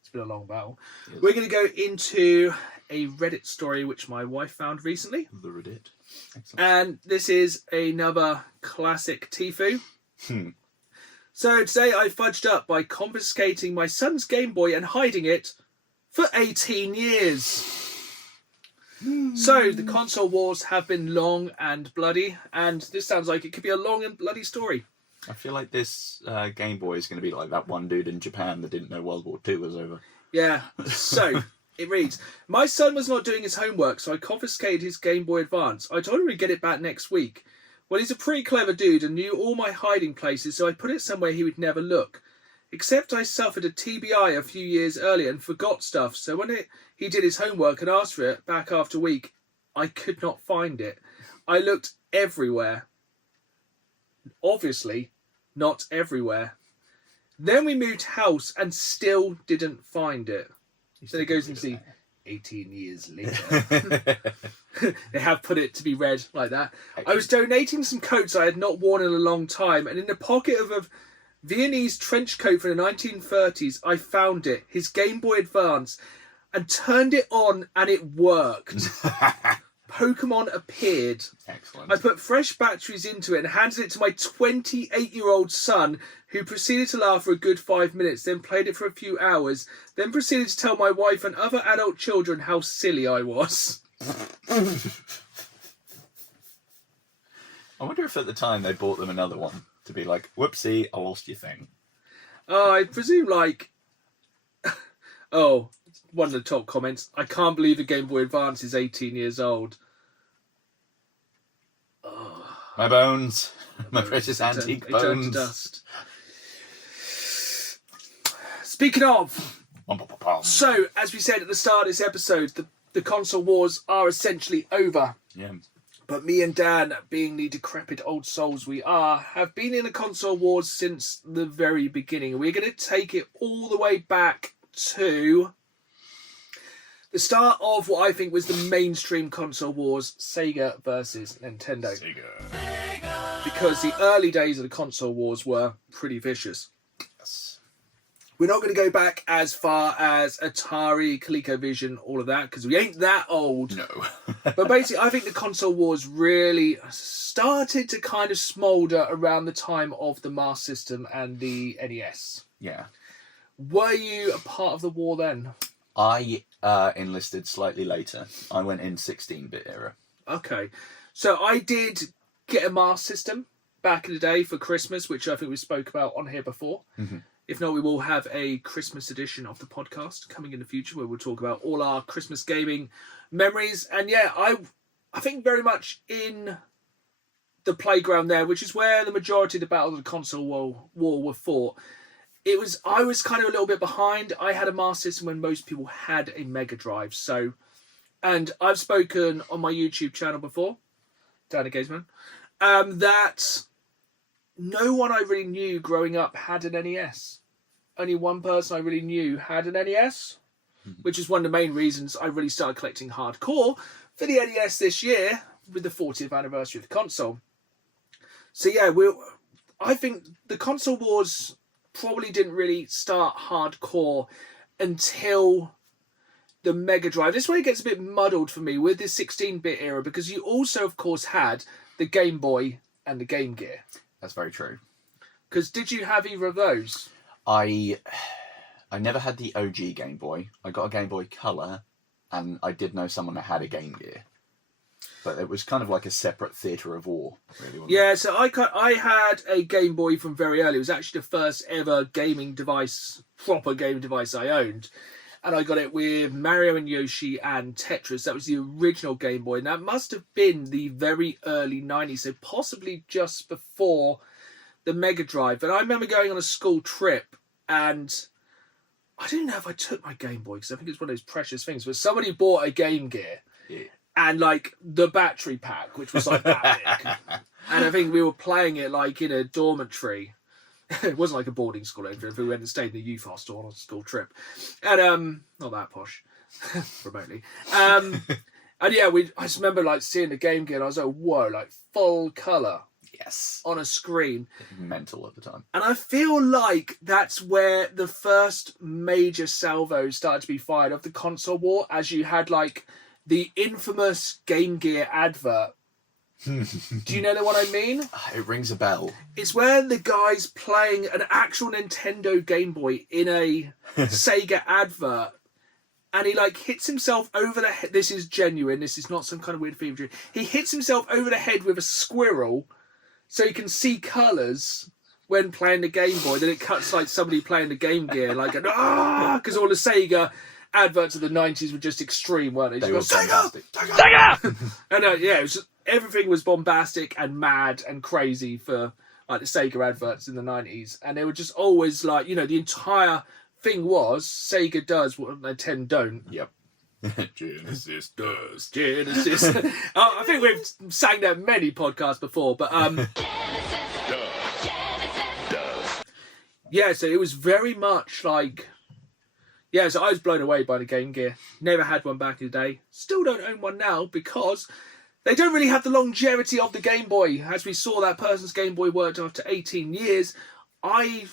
it's been a long battle. Yes. We're going to go into a Reddit story which my wife found recently. The Reddit. Excellent. And this is another classic Tfue. So today I fudged up by confiscating my son's Game Boy and hiding it for 18 years. So the console wars have been long and bloody, and this sounds like it could be a long and bloody story. I feel like this Game Boy is going to be like that one dude in Japan that didn't know World War II was over. Yeah, so it reads, my son was not doing his homework, so I confiscated his Game Boy Advance. I told him we'd get it back next week. Well, he's a pretty clever dude and knew all my hiding places, so I put it somewhere he would never look. Except I suffered a TBI a few years earlier and forgot stuff, so when he did his homework and asked for it back after a week, I could not find it. I looked everywhere. Obviously, not everywhere. Then we moved house and still didn't find it. So it goes into the 18 years later. They have put it to be read like that. I was donating some coats I had not worn in a long time, and in the pocket of a Viennese trench coat from the 1930s, I found it, his Game Boy Advance, and turned it on, and it worked. Pokemon appeared. Excellent. I put fresh batteries into it and handed it to my 28-year-old son, who proceeded to laugh for a good 5 minutes, then played it for a few hours, then proceeded to tell my wife and other adult children how silly I was. I wonder if at the time they bought them another one to be like, whoopsie, I lost your thing. Oh, I presume like... Oh, one of the top comments. I can't believe the Game Boy Advance is 18 years old. Oh. My bones. My precious antique It turned to bones. dust. Speaking of... So, as we said at the start of this episode, the console wars are essentially over. Yeah. But me and Dan, being the decrepit old souls we are, have been in the console wars since the very beginning. We're going to take it all the way back to the start of what I think was the mainstream console wars, Sega versus Nintendo. Sega. Because the early days of the console wars were pretty vicious. Yes. We're not going to go back as far as Atari, ColecoVision, all of that, because we ain't that old. No. But basically, I think the console wars really started to kind of smoulder around the time of the Master System and the NES. Yeah. Were you a part of the war then? I enlisted slightly later. I went in 16-bit era. Okay. So I did get a Master System back in the day for Christmas, which I think we spoke about on here before. Mm-hmm. If not, we will have a Christmas edition of the podcast coming in the future where we'll talk about all our Christmas gaming memories. And yeah, I think very much in the playground there, which is where the majority of the battles of the console war were fought. I was kind of a little bit behind. I had a Master System when most people had a Mega Drive. So, and I've spoken on my YouTube channel before, Danny Gazeman, that no one I really knew growing up had an NES. Only one person I really knew had an NES, which is one of the main reasons I really started collecting hardcore for the NES this year with the 40th anniversary of the console. So yeah, I think the console wars probably didn't really start hardcore until the Mega Drive. This is where it gets a bit muddled for me with the 16-bit era, because you also, of course, had the Game Boy and the Game Gear. That's very true. Because did you have either of those? I never had the OG Game Boy. I got a Game Boy Color, and I did know someone that had a Game Gear. But it was kind of like a separate theatre of war, really, wasn't Yeah, it? so I had a Game Boy from very early. It was actually the first ever gaming device, proper gaming device I owned. And I got it with Mario and Yoshi and Tetris. That was the original Game Boy. And that must have been the very early 90s, so possibly just before the Mega Drive. And I remember going on a school trip, and I don't know if I took my Game Boy, because I think it's one of those precious things, but somebody bought a Game Gear. Yeah. And like the battery pack, which was like that big. And I think we were playing it like in a dormitory. It wasn't like a boarding school over if we went and stayed in the youth hostel on a school trip. And not that posh. Remotely. And yeah, I just remember like seeing the Game Gear and I was like, whoa, like full colour. Yes. On a screen. Mental at the time. And I feel like that's where the first major salvo started to be fired of the console war, as you had like the infamous Game Gear advert. Do you know the one I mean? It rings a bell. It's where the guy's playing an actual Nintendo Game Boy in a Sega advert, and he like hits himself over the head. This is genuine. This is not some kind of weird fever dream. He hits himself over the head with a squirrel, so he can see colours when playing the Game Boy. Then it cuts like somebody playing the Game Gear, like because all the Sega adverts of the 90s were just extreme, weren't they? They were fantastic. Sega! And yeah, it was just, everything was bombastic and mad and crazy for like the Sega adverts in the 90s. And they were just always like, you know, the entire thing was Sega does what Nintendo don't. Yep. Genesis does. Genesis. I think we've sang that many podcasts before, but yeah, so it was very much like, yeah, so I was blown away by the Game Gear. Never had one back in the day. Still don't own one now because they don't really have the longevity of the Game Boy. As we saw, that person's Game Boy worked after 18 years. I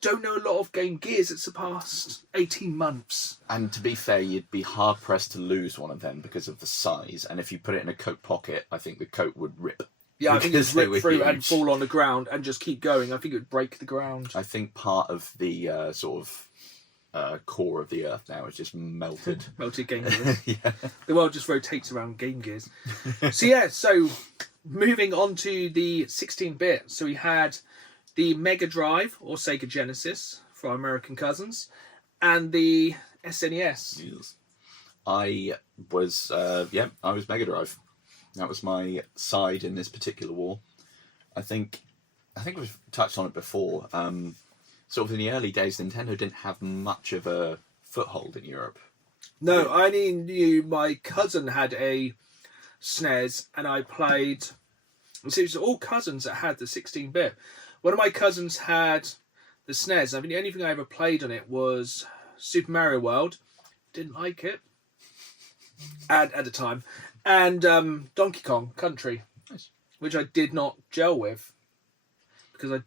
don't know a lot of Game Gears that surpassed 18 months. And to be fair, you'd be hard-pressed to lose one of them because of the size. And if you put it in a coat pocket, I think the coat would rip. Yeah, I think it'd rip through and huge. fall on the ground and just keep going. I think it would break the ground. I think part of the sort of core of the Earth now is just melted. Melted Game Gears. Yeah. The world just rotates around Game Gears. So yeah, so moving on to the 16-bit. So we had the Mega Drive, or Sega Genesis, for our American cousins, and the SNES. Yes. I was Mega Drive. That was my side in this particular war. I think we've touched on it before. Sort of in the early days, Nintendo didn't have much of a foothold in Europe. No, I knew my cousin had a SNES, and I played. So it was all cousins that had the 16-bit. One of my cousins had the SNES. I mean, the only thing I ever played on it was Super Mario World. Didn't like it at the time, and Donkey Kong Country, Nice. which I did not gel with because I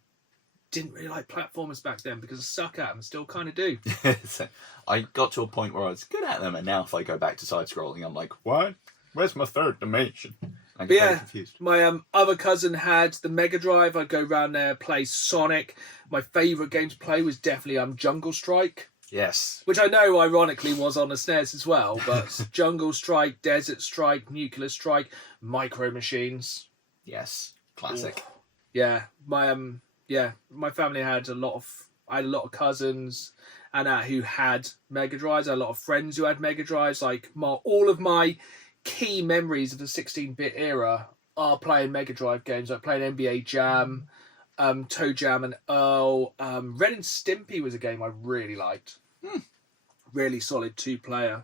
didn't really like platformers back then because I suck at them, still kind of do. So I got to a point where I was good at them, and now if I go back to side-scrolling, I'm like, what? Where's my third dimension? I get very confused. My other cousin had the Mega Drive. I'd go around there, play Sonic. My favourite game to play was definitely Jungle Strike. Yes. Which I know, ironically, was on the SNES as well. But Jungle Strike, Desert Strike, Nuclear Strike, Micro Machines. Yes. Classic. Oh. Yeah, my family had a lot of cousins and who had Mega Drives. I had a lot of friends who had Mega Drives. Like all of my key memories of the 16-bit era are playing Mega Drive games, like playing NBA Jam, Toe Jam and Earl. Ren and Stimpy was a game I really liked. Really solid 2-player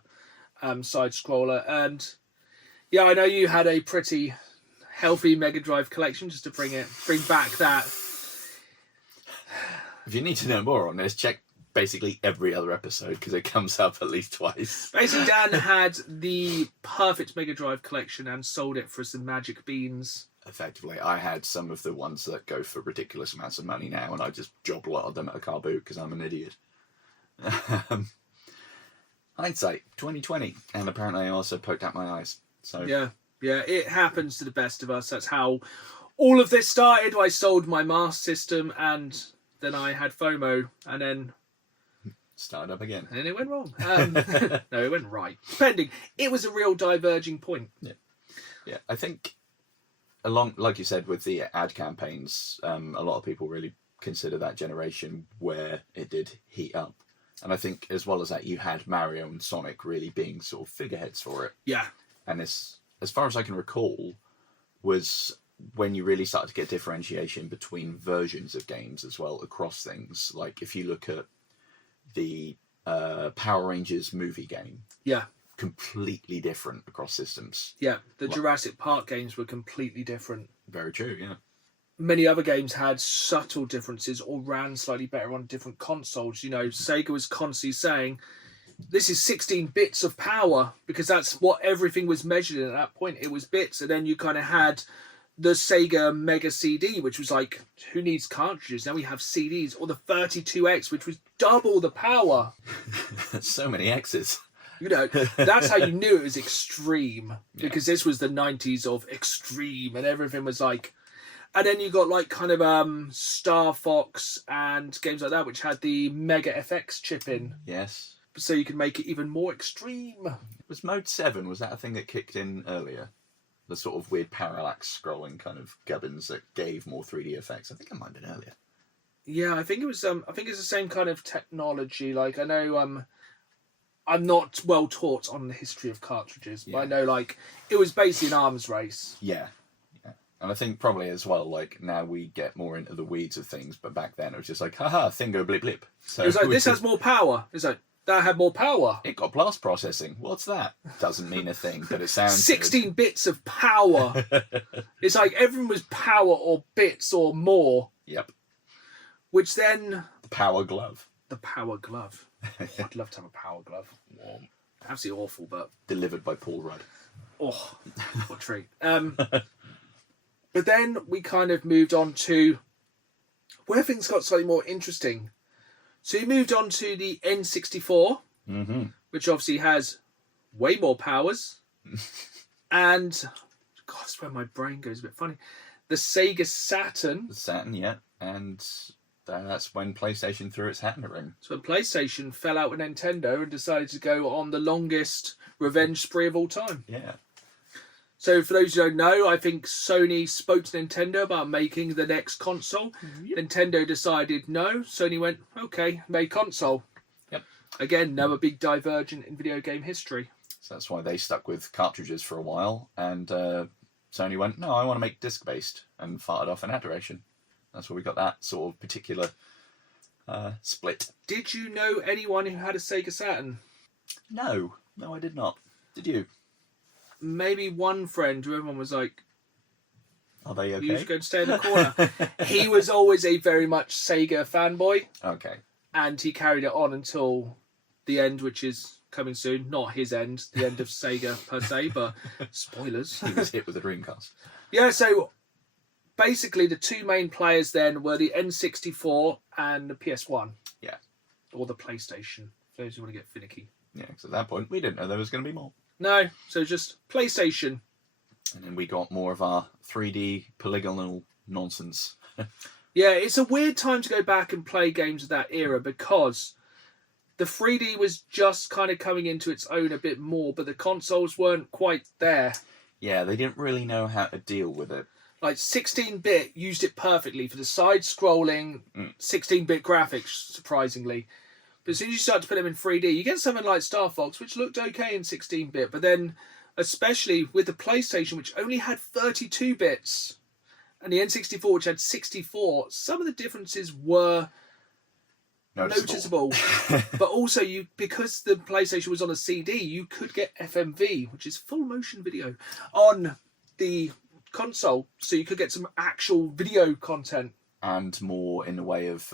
side scroller. And yeah, I know you had a pretty healthy Mega Drive collection, just to bring back that. If you need to know more on this, check basically every other episode because it comes up at least twice. Basically, Dan had the perfect Mega Drive collection and sold it for some magic beans. Effectively, I had some of the ones that go for ridiculous amounts of money now, and I just job a lot of them at a car boot because I'm an idiot. Hindsight 2020, and apparently I also poked out my eyes. So yeah, it happens to the best of us. That's how all of this started. I sold my Master System, and then I had FOMO, and then started up again, and then it went wrong. No, it went right. Depending, it was a real diverging point. Yeah. I think along, like you said, with the ad campaigns, a lot of people really consider that generation where it did heat up. And I think as well as that, you had Mario and Sonic really being sort of figureheads for it. Yeah. And this, as far as I can recall, was when you really started to get differentiation between versions of games as well across things. Like if you look at the Power Rangers movie game. Yeah. Completely different across systems. Yeah, the Jurassic Park games were completely different. Very true, yeah. Many other games had subtle differences or ran slightly better on different consoles. You know, Sega was constantly saying, this is 16 bits of power, because that's what everything was measured in at that point. It was bits. And then you kind of had the Sega Mega CD, which was like, who needs cartridges? Now we have CDs. Or the 32X, which was double the power. So many X's. You know, that's how you knew it was extreme. Because this was the 90s of extreme, and everything was like... And then you got like kind of Star Fox and games like that, which had the Mega FX chip in. Yes. So you could make it even more extreme. Was Mode 7, was that a thing that kicked in earlier? The sort of weird parallax scrolling kind of gubbins that gave more 3D effects. I think it might have been earlier. Yeah, I think it was. I think it's the same kind of technology. Like I know, I'm not well taught on the history of cartridges, but I know like it was basically an arms race. Yeah. And I think probably as well, like, now we get more into the weeds of things, but back then it was just like, haha, thingo blip blip. So it was like, this has more power. It's like, that had more power. It got blast processing. What's that? Doesn't mean a thing, but it sounds 16 good. bits of power. It's like everything was power or bits or more. Yep. Which then... The power glove. The power glove. I'd love to have a power glove. Warm. Absolutely awful, but... Delivered by Paul Rudd. Oh, what a treat. But then we kind of moved on to where things got slightly more interesting. So we moved on to the N64, which obviously has way more powers. And, God, that's where my brain goes a bit funny. The Sega Saturn. The Saturn, yeah. And that's when PlayStation threw its hat in the ring. So when PlayStation fell out with Nintendo and decided to go on the longest revenge spree of all time. Yeah. So for those who don't know, I think Sony spoke to Nintendo about making the next console. Yep. Nintendo decided no. Sony went, okay, made console. Yep. Again, another big divergent in video game history. So that's why they stuck with cartridges for a while, and Sony went, no, I want to make disc-based, and farted off in that direction. That's where we got that sort of particular split. Did you know anyone who had a Sega Saturn? No, I did not. Did you? Maybe one friend who everyone was like, are they okay? You should go and stay in the corner. He was always a very much Sega fanboy. Okay. And he carried it on until the end, which is coming soon. Not his end, the end of Sega per se, but spoilers. He was hit with a Dreamcast. Yeah, so basically the two main players then were the N64 and the PS1. Yeah. Or the PlayStation, for those who want to get finicky. Yeah, because at that point we didn't know there was going to be more. No, so just PlayStation. And then we got more of our 3D polygonal nonsense. Yeah, it's a weird time to go back and play games of that era because the 3D was just kind of coming into its own a bit more, but the consoles weren't quite there. Yeah, they didn't really know how to deal with it. Like 16-bit used it perfectly for the side-scrolling 16-bit graphics, surprisingly. But as soon as you start to put them in 3D, you get something like Star Fox, which looked okay in 16-bit, but then, especially with the PlayStation, which only had 32 bits, and the N64, which had 64, some of the differences were noticeable. But also, because the PlayStation was on a CD, you could get FMV, which is full motion video, on the console, so you could get some actual video content. And more in the way of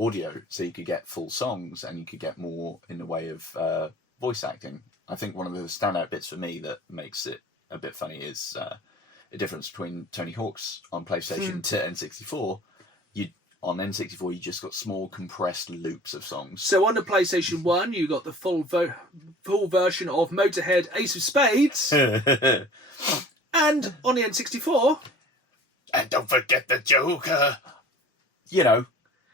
audio, so you could get full songs, and you could get more in the way of voice acting. I think one of the standout bits for me that makes it a bit funny is the difference between Tony Hawk's on PlayStation to N64. On N64, you just got small compressed loops of songs. So on the PlayStation 1, you got the full version of Motorhead Ace of Spades. And on the N64... And don't forget the Joker. You know,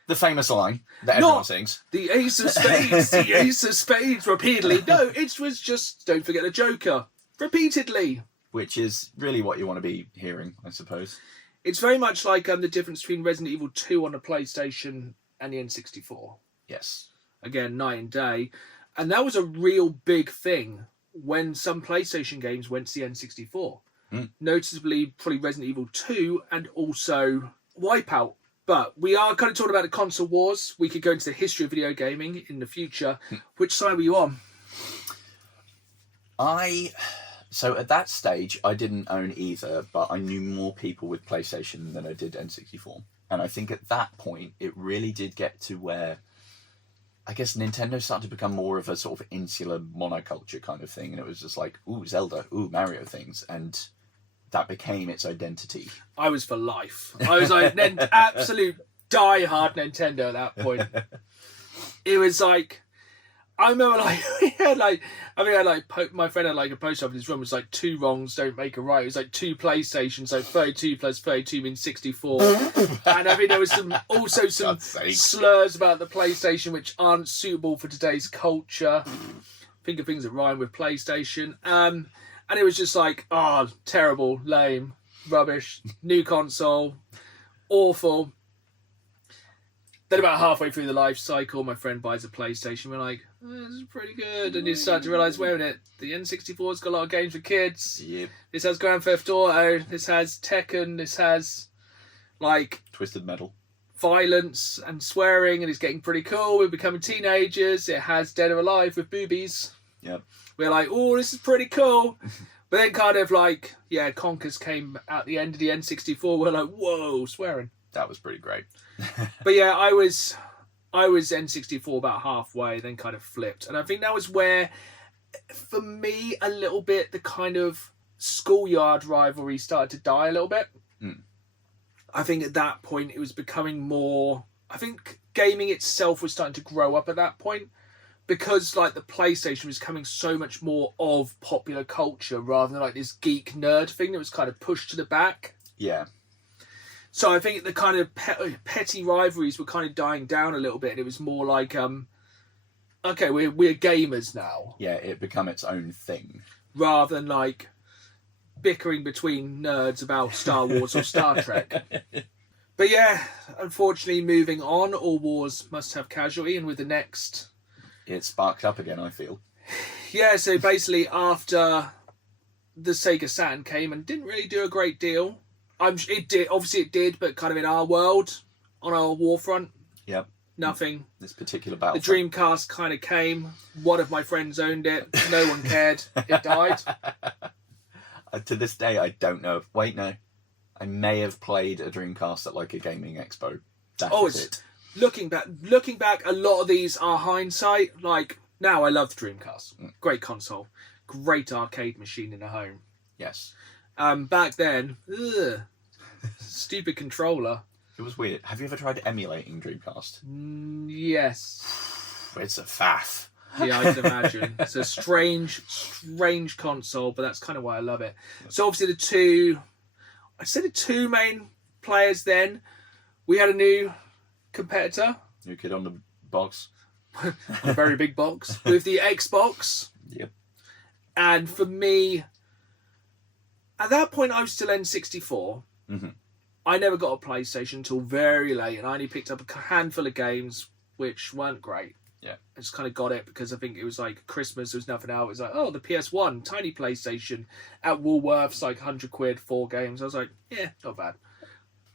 the famous line that everyone sings. The Ace of Spades, the Ace of Spades, repeatedly. No, it was just don't forget the Joker. Repeatedly. Which is really what you want to be hearing, I suppose. It's very much like the difference between Resident Evil 2 on the PlayStation and the N64. Yes. Again, night and day. And that was a real big thing when some PlayStation games went to the N64. Noticeably, probably Resident Evil 2 and also Wipeout. But we are kind of talking about the console wars. We could go into the history of video gaming in the future. Which side were you on? So at that stage, I didn't own either, but I knew more people with PlayStation than I did N64. And I think at that point, it really did get to where, I guess Nintendo started to become more of a sort of insular monoculture kind of thing. And it was just like, ooh, Zelda, ooh, Mario things. And that became its identity. I was for life. I was like absolute die-hard Nintendo at that point. It was like... I remember, my friend had, a poster up in his room. It was like, 2 wrongs don't make a right. It was like 2 PlayStations, so 32 plus 32 means 64. And I think there was also some slurs about the PlayStation which aren't suitable for today's culture. Think of things that rhyme with PlayStation. And it was just like, terrible, lame, rubbish, new console, awful. Then about halfway through the life cycle, my friend buys a PlayStation. We're like, this is pretty good. And you start to realise, wait a minute, the N64's got a lot of games for kids. Yep. This has Grand Theft Auto. This has Tekken. This has, Twisted Metal. Violence and swearing, and it's getting pretty cool. We're becoming teenagers. It has Dead or Alive with boobies. Yep. We're like, oh, this is pretty cool. But then Conkers came at the end of the N64. We're like, whoa, swearing. That was pretty great. But yeah, I was N64 about halfway, then kind of flipped. And I think that was where, for me, a little bit, the kind of schoolyard rivalry started to die a little bit. I think at that point it was becoming more... I think gaming itself was starting to grow up at that point, because the PlayStation was becoming so much more of popular culture rather than this geek nerd thing that was kind of pushed to the back. Yeah. So I think the kind of petty rivalries were kind of dying down a little bit, and it was more like, okay, we're gamers now. Yeah, it become its own thing. Rather than bickering between nerds about Star Wars or Star Trek. But yeah, unfortunately, moving on, all wars must have casualty, and with the next... It sparked up again, I feel. Yeah, so basically after the Sega Saturn came and didn't really do a great deal. It did, but kind of in our world, on our war front. Yep. Nothing. This particular battle. The Dreamcast kind of came. One of my friends owned it. No one cared. It died. To this day, I don't know. Wait, no. I may have played a Dreamcast at like a gaming expo. That was it. Looking back, a lot of these are hindsight. Like, now I love the Dreamcast. Great console. Great arcade machine in a home. Yes. Back then, stupid controller. It was weird. Have you ever tried emulating Dreamcast? Yes. It's a faff. Yeah, I can imagine. It's a strange console, but that's kind of why I love it. So obviously the two main players then. We had a new competitor. New kid on the box. A very big box. With the Xbox. Yep. And for me, at that point I was still N64. Mm-hmm. I never got a PlayStation until very late, and I only picked up a handful of games which weren't great. Yeah. I just kind of got it because I think it was like Christmas, there was nothing out. It was like, oh, the PS1, tiny PlayStation at Woolworths, like 100 quid, 4 games. I was like, yeah, not bad.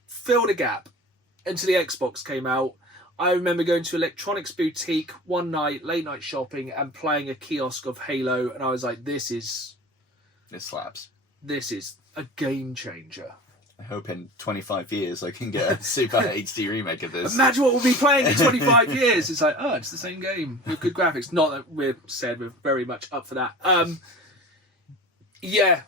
Filled a gap until the Xbox came out. I remember going to Electronics Boutique one night, late night shopping, and playing a kiosk of Halo, and I was like, this is a game changer. I hope in 25 years I can get a Super HD remake of this. Imagine what we'll be playing in 25 years. It's like, oh, it's the same game with good graphics. Not that we're very much up for that. Yeah,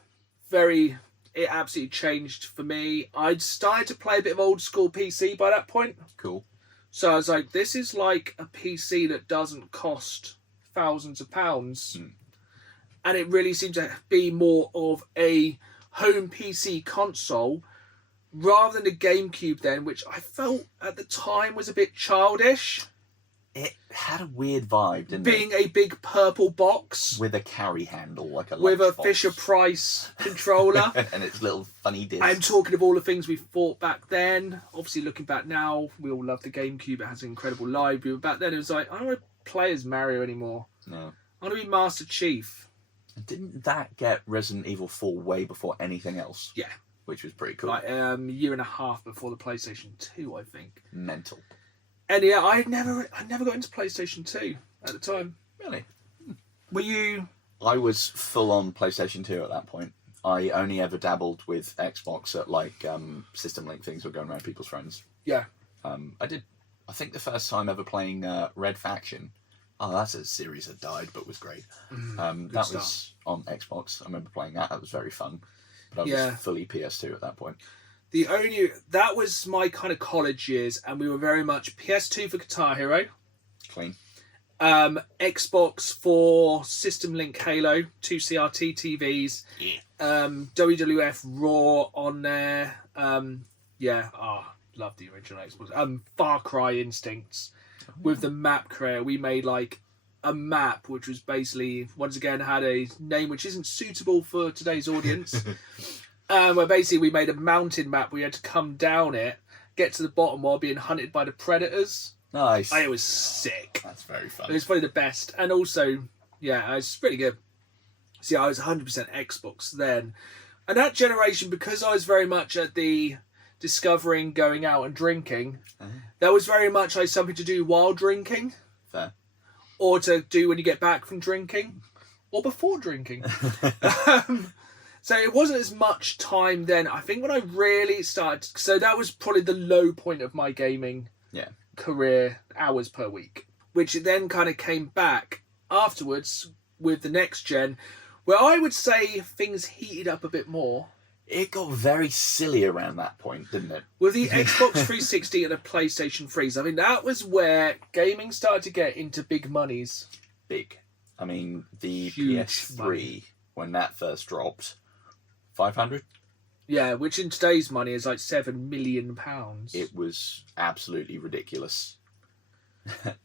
it absolutely changed for me. I'd started to play a bit of old school PC by that point. Cool. So I was like, this is like a PC that doesn't cost thousands of pounds. And it really seemed to be more of a home PC console rather than the GameCube then, which I felt at the time was a bit childish. It had a weird vibe, didn't it? Being a big purple box. With a carry handle, like a with a lunchbox. Fisher-Price controller. And its little funny disc. I'm talking of all the things we fought back then. Obviously, looking back now, we all love the GameCube. It has an incredible library. But back then, it was like, I don't want to play as Mario anymore. No. I want to be Master Chief. Didn't that get Resident Evil 4 way before anything else? Yeah. Which was pretty cool. Like a year and a half before the PlayStation 2, I think. Mental. And yeah, I never got into PlayStation 2 at the time. Really? Were you? I was full on PlayStation 2 at that point. I only ever dabbled with Xbox at like System Link things or going around people's friends. Yeah. I think the first time ever playing Red Faction. Oh, that's a series that died but was great. That was on Xbox. I remember playing that. That was very fun. But I was fully PS2 at that point. That was my kind of college years, and we were very much PS2 for Guitar Hero. Clean. Xbox for System Link Halo, 2 CRT TVs. Yeah. WWF Raw on there. Love the original Xbox. Far Cry Instincts. With the map creator, we made like a map which was basically, once again, had a name which isn't suitable for today's audience. Where basically we made a mountain map. We had to come down it, get to the bottom while being hunted by the predators. Nice. It was sick. That's very fun. It was probably the best. And also, yeah, it was pretty good. See, I was 100% Xbox then. And that generation, because I was very much at the discovering, going out and drinking, that was very much like something to do while drinking. Fair. Or to do when you get back from drinking. Or before drinking. So it wasn't as much time then. I think when I really started... So that was probably the low point of my gaming career, hours per week. Which then kind of came back afterwards with the next gen, where I would say things heated up a bit more. It got very silly around that point, didn't it? With the Xbox 360 and the PlayStation 3s, I mean, that was where gaming started to get into big monies. Big. I mean, the Huge PS3, money. when that first dropped, 500? Yeah, which in today's money is like £7 million. It was absolutely ridiculous.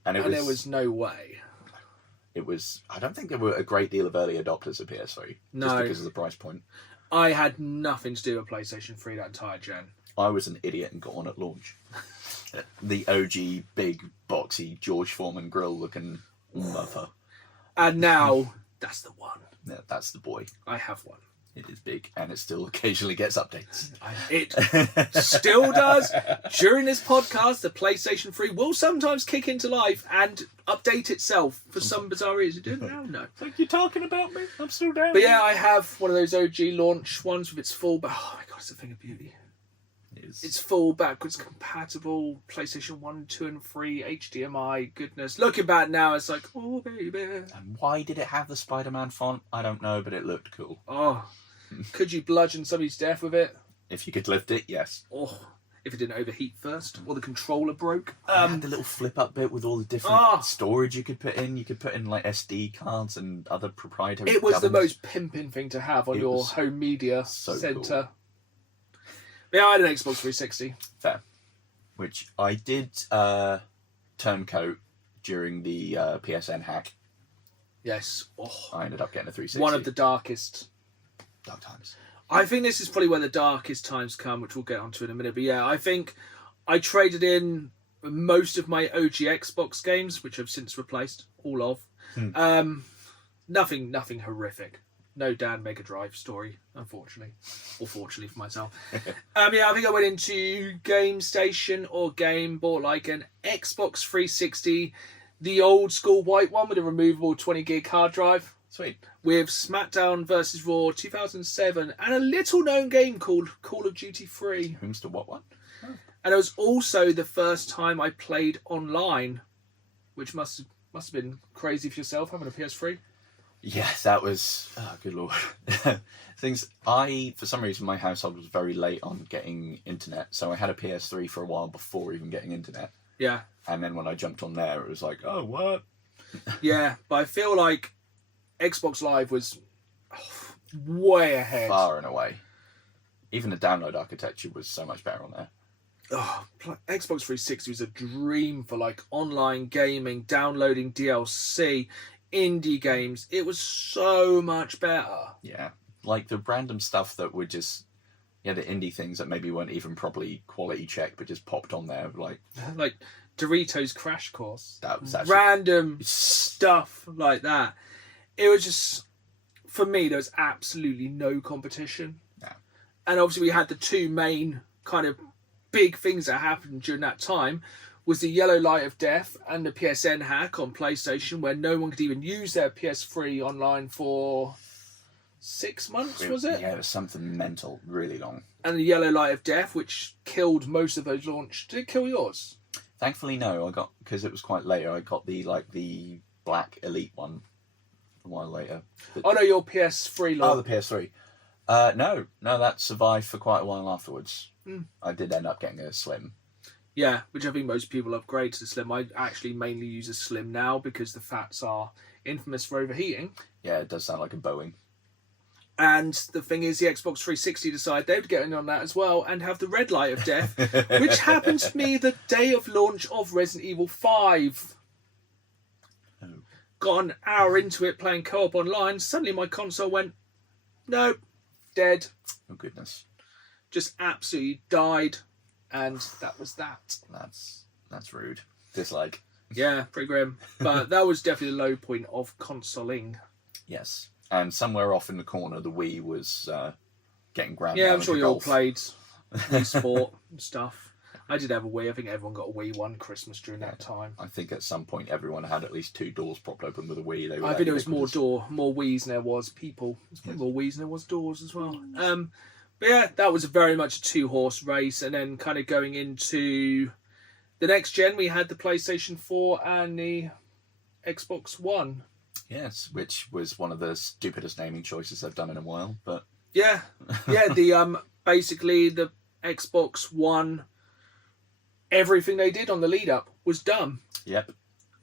and there was no way. It was... I don't think there were a great deal of early adopters of PS3. No. Just because of the price point. I had nothing to do with PlayStation 3 that entire gen. I was an idiot and got one at launch. The OG, big, boxy, George Foreman grill looking mother. And now, that's the one. Yeah, that's the boy. I have one. It is big, and it still occasionally gets updates. It still does. During this podcast, the PlayStation 3 will sometimes kick into life and update itself for some bizarre reason. Do it now? No. Like, you're talking about me? I'm still down. But yeah, I have one of those OG launch ones with its full... Oh my god, it's a thing of beauty. It's full backwards compatible, PlayStation 1, 2 and 3, HDMI, goodness. Looking back now, it's like, oh baby. And why did it have the Spider-Man font? I don't know, but it looked cool. Oh, could you bludgeon somebody's death with it? If you could lift it, yes. Oh, if it didn't overheat first, or the controller broke. And the little flip-up bit with all the different storage you could put in. You could put in like SD cards and other proprietary. It was the most pimping thing to have on your home media center. Cool. Yeah, I had an Xbox 360. Fair. Which I did turncoat during the PSN hack. Yes. Oh, I ended up getting a 360. one of the darkest. Dark times. I think this is probably where the darkest times come, which we'll get onto in a minute. But yeah, I think I traded in most of my OG Xbox games, which I've since replaced, all of. Nothing horrific. No Dan Mega Drive story, unfortunately. Or fortunately for myself. Yeah, I think I went into Game Station or Game, bought like an Xbox 360, the old school white one with a removable 20 gig hard drive. Sweet. With SmackDown vs. Raw 2007 and a little known game called Call of Duty 3. Whom's to what one? Oh. And it was also the first time I played online, which must have been crazy for yourself having a PS3. Yes, that was... Oh, good lord. For some reason, my household was very late on getting internet, so I had a PS3 for a while before even getting internet. Yeah. And then when I jumped on there, it was like, oh, what? Yeah, but I feel like Xbox Live was way ahead. Far and away. Even the download architecture was so much better on there. Oh, Xbox 360 was a dream for like online gaming, downloading DLC, indie games. It was so much better. Yeah, like the random stuff that would just, the indie things that maybe weren't even properly quality checked, but just popped on there, like Doritos Crash Course. That was actually random stuff like that. It was just, for me, there was absolutely no competition. Yeah. And obviously we had the two main kind of big things that happened during that time was the yellow light of death and the PSN hack on PlayStation, where no one could even use their PS3 online for 6 months, was it? Yeah, it was something mental, really long. And the yellow light of death, which killed most of those launch. Did it kill yours? Thankfully, no. I got, because it was quite later, I got the black Elite one a while later. Oh no, your PS3 launch. Oh, the PS3. No, that survived for quite a while afterwards. I did end up getting a Slim. Yeah, which I think most people upgrade to the Slim. I actually mainly use a Slim now because the fats are infamous for overheating. Yeah, it does sound like a Boeing. And the thing is, the Xbox 360 decided they would get in on that as well and have the red light of death, which happened to me the day of launch of Resident Evil 5. Oh. Got an hour into it playing co-op online. Suddenly my console went, nope, dead. Oh, goodness. Just absolutely died. And that was that. That's rude. Dislike. Yeah, pretty grim. But that was definitely the low point of consoling. Yes. And somewhere off in the corner, the Wii was getting ground. Yeah, I'm sure you all played Wii Sport and stuff. I did have a Wii. I think everyone got a Wii one Christmas during that time. I think at some point everyone had at least 2 doors propped open with a Wii. I think there was more Wiis than there was people. There's probably more Wiis than there was doors as well. But yeah, that was very much a 2-horse race. And then kind of going into the next gen, we had the PlayStation 4 and the Xbox One. Yes, which was one of the stupidest naming choices they've done in a while. But yeah, the basically the Xbox One, everything they did on the lead up was dumb. Yep.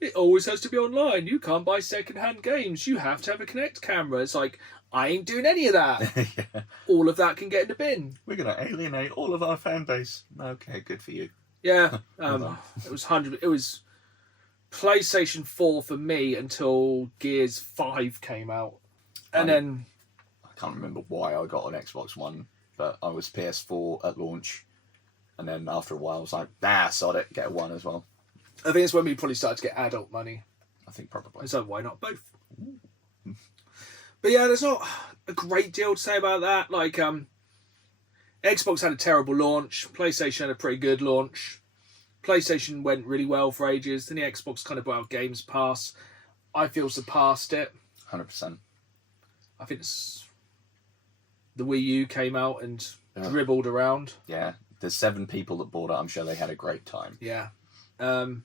It always has to be online. You can't buy second-hand games. You have to have a Kinect camera. It's like, I ain't doing any of that. Yeah. All of that can get in the bin. We're going to alienate all of our fan base. Okay, good for you. Yeah. It was PlayStation 4 for me until Gears 5 came out. And then... I I can't remember why I got an Xbox One, but I was PS4 at launch, and then after a while I was like, sod it, get a one as well. I think it's when we probably started to get adult money. I think probably. So why not both? But yeah, there's not a great deal to say about that. Like, Xbox had a terrible launch. PlayStation had a pretty good launch. PlayStation went really well for ages. Then the Xbox kind of brought out Games Pass. I feel surpassed it. 100%. I think the Wii U came out and dribbled around. Yeah, there's 7 people that bought it. I'm sure they had a great time. Yeah. And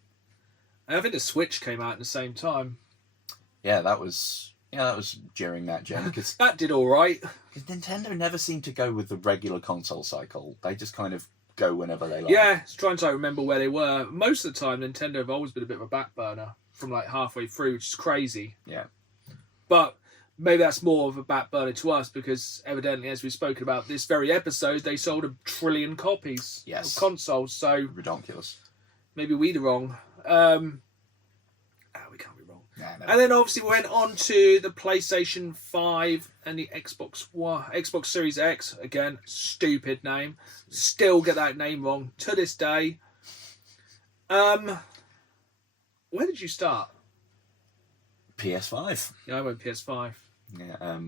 I think the Switch came out at the same time. Yeah, that was during that gen. Because that did all right. Nintendo never seemed to go with the regular console cycle. They just kind of go whenever they like. Yeah, it's trying to remember where they were. Most of the time, Nintendo have always been a bit of a back burner from like halfway through, which is crazy. Yeah. But maybe that's more of a back burner to us because evidently, as we've spoken about this very episode, they sold 1 trillion copies of consoles. So ridiculous. Maybe we're the wrong. We can't be wrong. No. And then obviously we went on to the PlayStation 5 and the Xbox Series X. Again, stupid name. Still get that name wrong to this day. Where did you start? PS5. Yeah, I went PS5. Yeah.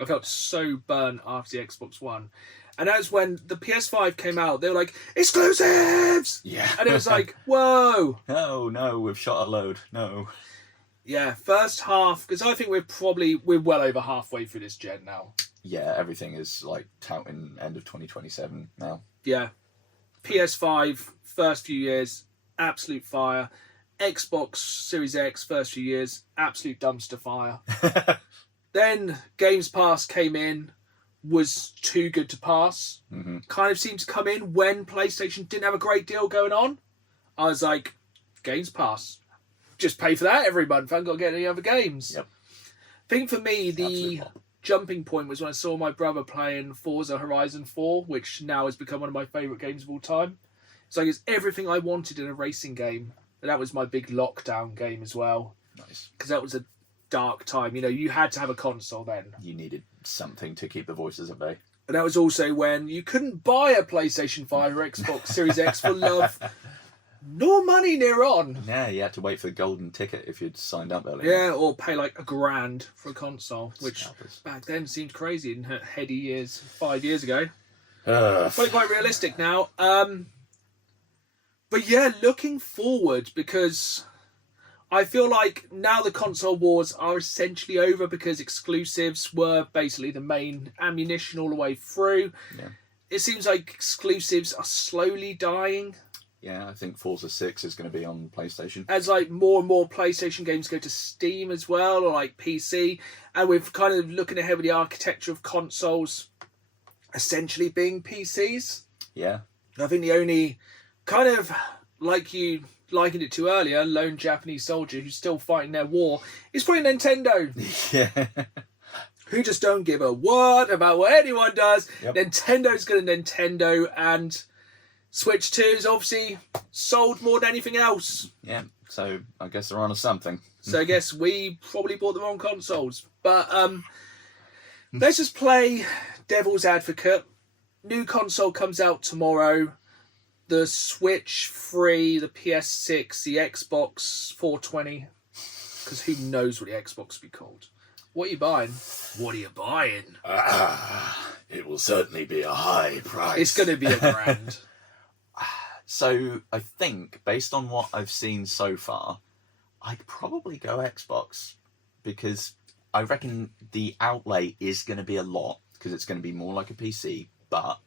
I felt so burnt after the Xbox One. And that's when the PS5 came out. They were like, exclusives! Yeah. And it was like, whoa! No, we've shot a load. No. Yeah, first half, because I think we're well over halfway through this gen now. Yeah, everything is like touting end of 2027 now. Yeah. PS5, first few years, absolute fire. Xbox Series X, first few years, absolute dumpster fire. Then Games Pass came in, was too good to pass. Mm-hmm. Kind of seemed to come in when PlayStation didn't have a great deal going on. I was like, Games Pass. Just pay for that every month. I haven't got to get any other games. Yep. I think for me, the jumping point was when I saw my brother playing Forza Horizon 4, which now has become one of my favourite games of all time. It's like it's everything I wanted in a racing game. And that was my big lockdown game as well. Nice. Because that was a dark time. You know, you had to have a console then. You needed something to keep the voices at bay. And that was also when you couldn't buy a PlayStation 5 or Xbox Series X for love nor money near on. Yeah, you had to wait for the golden ticket if you'd signed up earlier. Yeah, or pay like $1,000 for a console, which back then seemed crazy in heady years, 5 years ago. Probably quite realistic now. But yeah, looking forward, because I feel like now the console wars are essentially over because exclusives were basically the main ammunition all the way through. Yeah. It seems like exclusives are slowly dying. Yeah, I think Forza 6 is going to be on PlayStation. As like more and more PlayStation games go to Steam as well, or like PC, and we're kind of looking ahead with the architecture of consoles essentially being PCs. Yeah. I think the only kind of, like you likened it to earlier, lone Japanese soldier who's still fighting their war is probably Nintendo. Yeah. Who just don't give a what about what anyone does. Yep. Nintendo's got a Nintendo, and Switch 2 is obviously sold more than anything else. Yeah, so I guess they're on to something. So I guess we probably bought the wrong consoles. But let's just play devil's advocate. New console comes out tomorrow. The Switch 3, the PS6, the Xbox 420. Because who knows what the Xbox will be called. What are you buying? What are you buying? It will certainly be a high price. It's going to be $1,000. So I think, based on what I've seen so far, I'd probably go Xbox, because I reckon the outlay is going to be a lot, because it's going to be more like a PC, but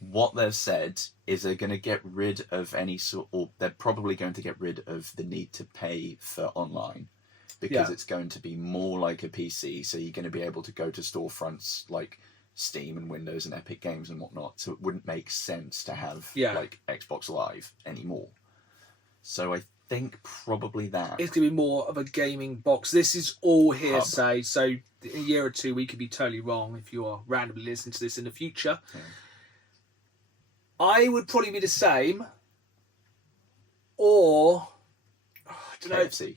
what they've said is they're going to get rid of any sort, or they're probably going to get rid of the need to pay for online, because it's going to be more like a PC, so you're going to be able to go to storefronts like Steam and Windows and Epic Games and whatnot, so it wouldn't make sense to have like Xbox Live anymore. So I think probably that. It's going to be more of a gaming box. This is all hearsay, so in a year or two we could be totally wrong if you are randomly listening to this in the future. Yeah. I would probably be the same, or I don't know. KFC.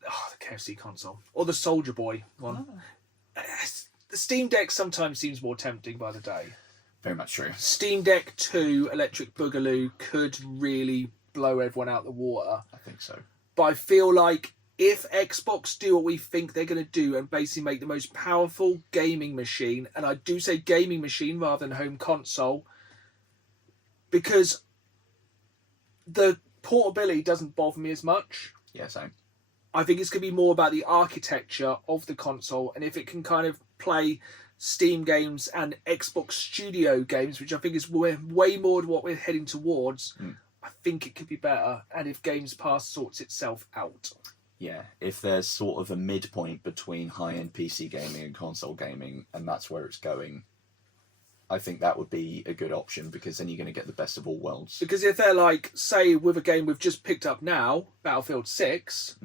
The KFC console, or the Soldier Boy one. the Steam Deck sometimes seems more tempting by the day. Very much true. Steam Deck 2 Electric Boogaloo could really blow everyone out the water. I think so. But I feel like if Xbox do what we think they're going to do and basically make the most powerful gaming machine, and I do say gaming machine rather than home console, because the portability doesn't bother me as much. Yeah, same. I think it's going to be more about the architecture of the console, and if it can kind of play Steam games and Xbox Studio games, which I think is way more what we're heading towards, I think it could be better. And if Games Pass sorts itself out. Yeah, if there's sort of a midpoint between high-end PC gaming and console gaming, and that's where it's going, I think that would be a good option, because then you're going to get the best of all worlds. Because if they're like, say, with a game we've just picked up now, Battlefield 6,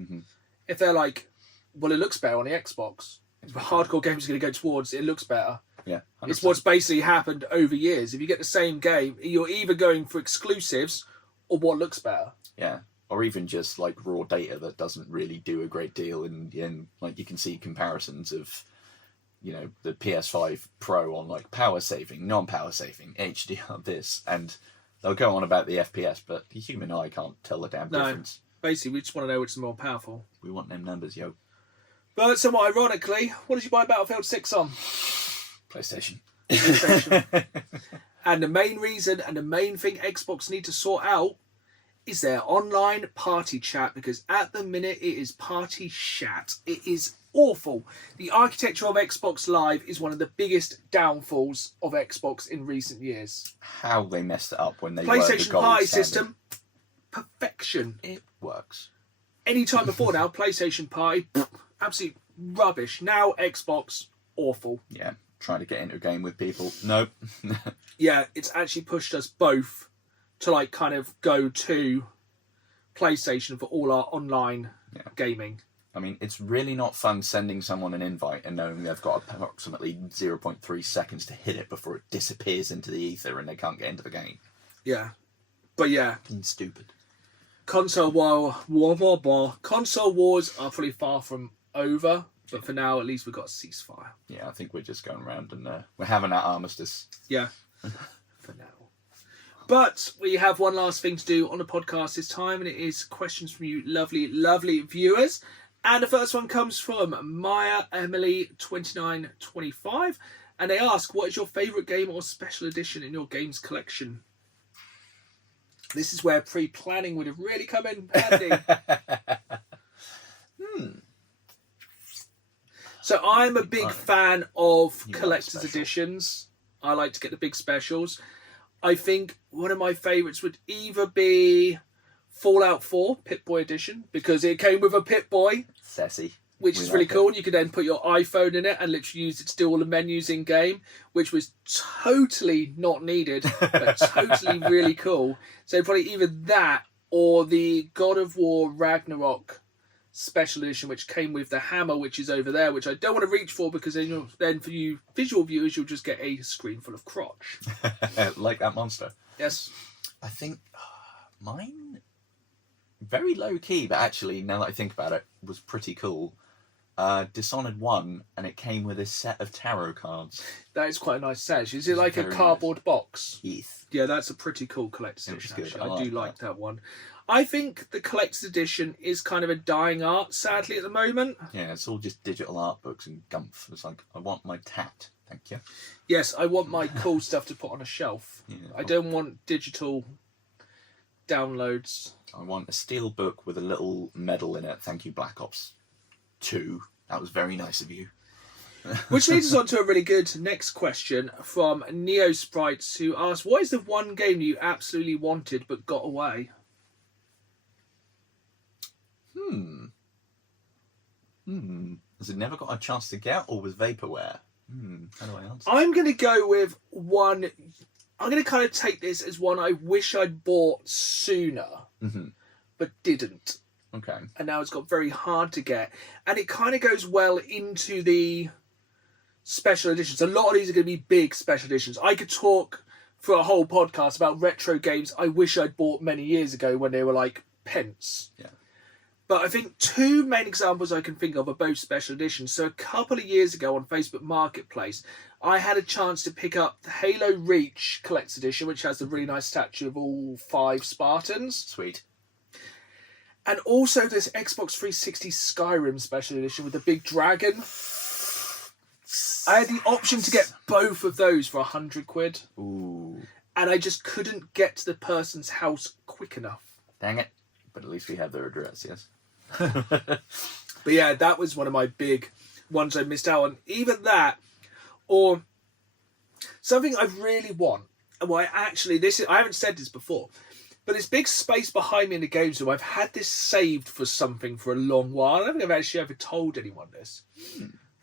if they're like, well, it looks better on the Xbox, hardcore games are going to go towards it looks better. Yeah, 100%. It's what's basically happened over years. If you get the same game, you're either going for exclusives or what looks better. Yeah, or even just like raw data that doesn't really do a great deal. And like you can see comparisons of, you know, the PS5 Pro on like power saving, non-power saving, HDR this, and they'll go on about the FPS, but the human eye can't tell the damn difference. Basically, we just want to know which is more powerful. We want them numbers, yo. But somewhat ironically, what did you buy Battlefield 6 on? PlayStation. And the main reason and the main thing Xbox need to sort out is their online party chat, because at the minute it is party chat. It is awful. The architecture of Xbox Live is one of the biggest downfalls of Xbox in recent years. How they messed it up when they were the PlayStation gold party standard. system, perfection. It works. Any time before now, PlayStation party, absolute rubbish. Now Xbox, awful. Yeah, trying to get into a game with people. Nope. Yeah, it's actually pushed us both to like kind of go to PlayStation for all our online gaming. I mean, it's really not fun sending someone an invite and knowing they've got approximately 0.3 seconds to hit it before it disappears into the ether and they can't get into the game. Yeah. But yeah. It's stupid. Console wars are probably far from over, but for now, at least we've got a ceasefire. Yeah, I think we're just going around and we're having that armistice. Yeah. For now. But we have one last thing to do on the podcast this time, and it is questions from you lovely, lovely viewers. And the first one comes from Maya Emily 2925, and they ask, what is your favourite game or special edition in your games collection? This is where pre-planning would have really come in handy. So I'm a big fan of collector's editions. I like to get the big specials. I think one of my favourites would either be Fallout 4 Pip-Boy Edition, because it came with a Pip-Boy. Sassy. Which is really cool. And you could then put your iPhone in it and literally use it to do all the menus in game, which was totally not needed, but totally really cool. So probably either that or the God of War Ragnarok special edition, which came with the hammer, which is over there, which I don't want to reach for, because then for you visual viewers, you'll just get a screen full of crotch. Like that monster. Yes. I think mine, very low key, but actually, now that I think about it, was pretty cool. Dishonored 1, and it came with a set of tarot cards. That is quite a nice set. Is it like a cardboard box? Yes. Yeah, that's a pretty cool collector's edition, good. actually. I I do like like that one. I think the collector's edition is kind of a dying art, sadly, at the moment. Yeah, it's all just digital art books and gumph. It's like, I want my tat, thank you. Yes, I want my cool stuff to put on a shelf. Yeah, I don't want digital downloads. I want a steel book with a little medal in it. Thank you, Black Ops 2. That was very nice of you. Which leads us on to a really good next question from Neo Sprites, who asks, what is the one game you absolutely wanted but got away? Has it never got a chance to get, or was Vaporware? How do I answer? I'm going to go with one. I'm going to kind of take this as one I wish I'd bought sooner, but didn't. Okay. And now it's got very hard to get. And it kind of goes well into the special editions. A lot of these are going to be big special editions. I could talk for a whole podcast about retro games I wish I'd bought many years ago when they were like pence. Yeah. But I think two main examples I can think of are both special editions. So a couple of years ago on Facebook Marketplace, I had a chance to pick up the Halo Reach Collector's Edition, which has a really nice statue of all 5 Spartans. Sweet. And also this Xbox 360 Skyrim Special Edition with the big dragon. I had the option to get both of those for £100. Ooh. And I just couldn't get to the person's house quick enough. Dang it. But at least we have their address, yes? But yeah, that was one of my big ones I missed out on. Either that, or something I really want. Well, I haven't said this before, but this big space behind me in the games room, I've had this saved for something for a long while. I don't think I've actually ever told anyone this.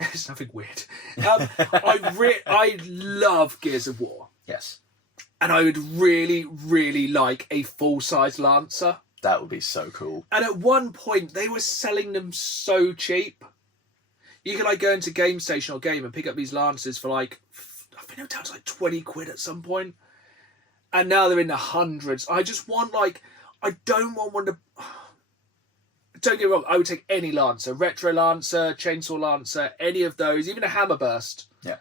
It's nothing weird. I love Gears of War. Yes. And I would really, really like a full-size Lancer. That would be so cool. And at one point, they were selling them so cheap. You could go into Game Station or Game and pick up these Lancers for I think they were down to £20 at some point. And now they're in the hundreds. I just want I don't want one to... Don't get me wrong, I would take any Lancer. Retro Lancer, Chainsaw Lancer, any of those, even a Hammerburst. Yeah.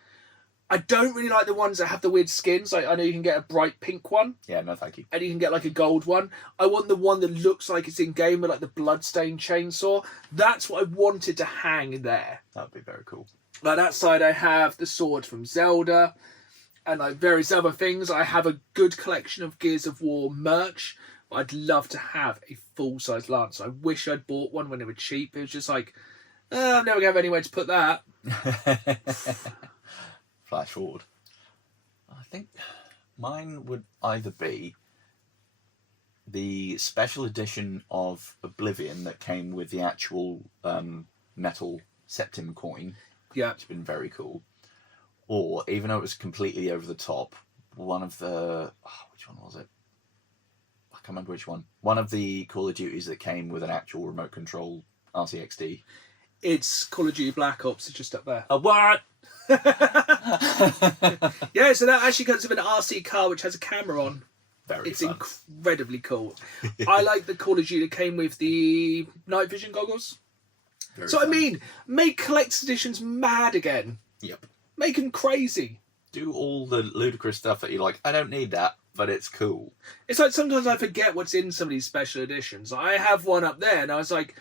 I don't really like the ones that have the weird skins. I know you can get a bright pink one. Yeah, no thank you. And you can get a gold one. I want the one that looks like it's in game with the bloodstained chainsaw. That's what I wanted to hang there. That would be very cool. Like that side I have the sword from Zelda and various other things. I have a good collection of Gears of War merch. But I'd love to have a full-size Lancer. I wish I'd bought one when they were cheap. It was just I'm never going to have anywhere to put that. Flash forward. I think mine would either be the special edition of Oblivion that came with the actual metal septim coin. Yeah. Which has been very cool. Or, even though it was completely over the top, one of the... which one was it? I can't remember which one. One of the Call of Duties that came with an actual remote control RCXD. It's Call of Duty Black Ops. It's just up there. A what? Yeah, so that actually comes with an RC car which has a camera on. It's fun. Incredibly cool. I like the Call of Duty that came with the night vision goggles. Very so fun. I mean, make collector's editions mad again. Yep. Make them crazy. Do all the ludicrous stuff that you're like, I don't need that, but it's cool. It's like sometimes I forget what's in some of these special editions. I have one up there and I was like,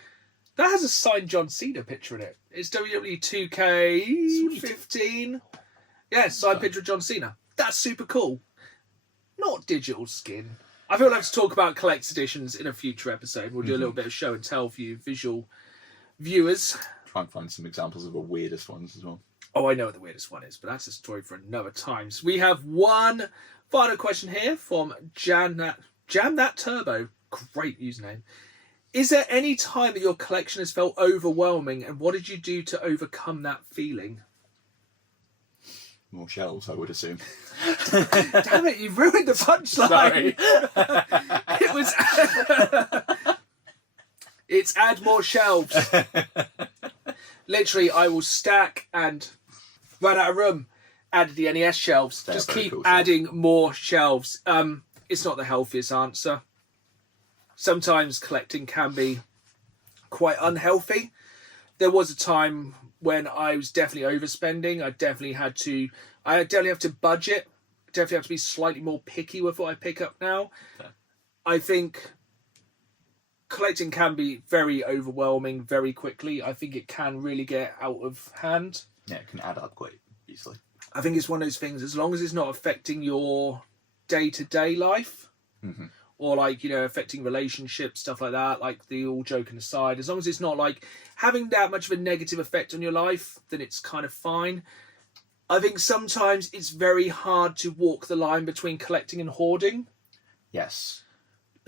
that has a signed John Cena picture in it. It's WWE 2K15. Yeah, signed picture of John Cena. That's super cool. Not digital skin. I feel like to talk about collector's editions in a future episode. We'll do a little bit of show and tell for you visual viewers. Try and find some examples of the weirdest ones as well. Oh, I know what the weirdest one is, but that's a story for another time. So we have one final question here from Jam That Turbo. Great username. Is there any time that your collection has felt overwhelming, and what did you do to overcome that feeling? More shelves, I would assume. Damn it, you ruined the punchline. It was... It's add more shelves. Literally, I will stack and run out of room. Add the NES shelves. They're just very keep cool adding more shelves. It's not the healthiest answer. Sometimes collecting can be quite unhealthy. There was a time when I was definitely overspending. I definitely have to budget. Definitely have to be slightly more picky with what I pick up now. Okay. I think collecting can be very overwhelming very quickly. I think it can really get out of hand. Yeah, it can add up quite easily. I think it's one of those things, as long as it's not affecting your day-to-day life, or affecting relationships, stuff like that, the all joking aside, as long as it's not having that much of a negative effect on your life, then it's kind of fine. I think sometimes it's very hard to walk the line between collecting and hoarding. Yes.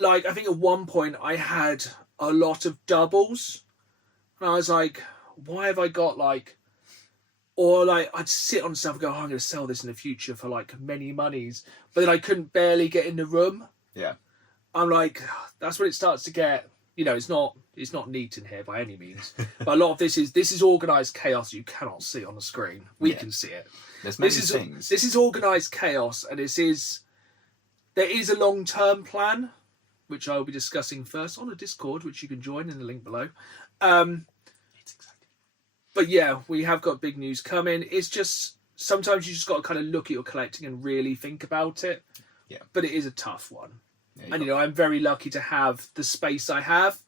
I think at one point I had a lot of doubles, and I was like, why have I got I'd sit on stuff and go, oh, I'm going to sell this in the future for many monies, but then I couldn't barely get in the room. Yeah. I'm like, that's when it starts to get, it's not neat in here by any means, but a lot of this is organised chaos you cannot see on the screen. We can see it. There's many things. This is organised chaos, and there is a long-term plan which I will be discussing first on a Discord, which you can join in the link below. It's exciting. But yeah, we have got big news coming. It's just sometimes you just got to kind of look at your collecting and really think about it. Yeah. But it is a tough one. Yeah, And I'm very lucky to have the space I have,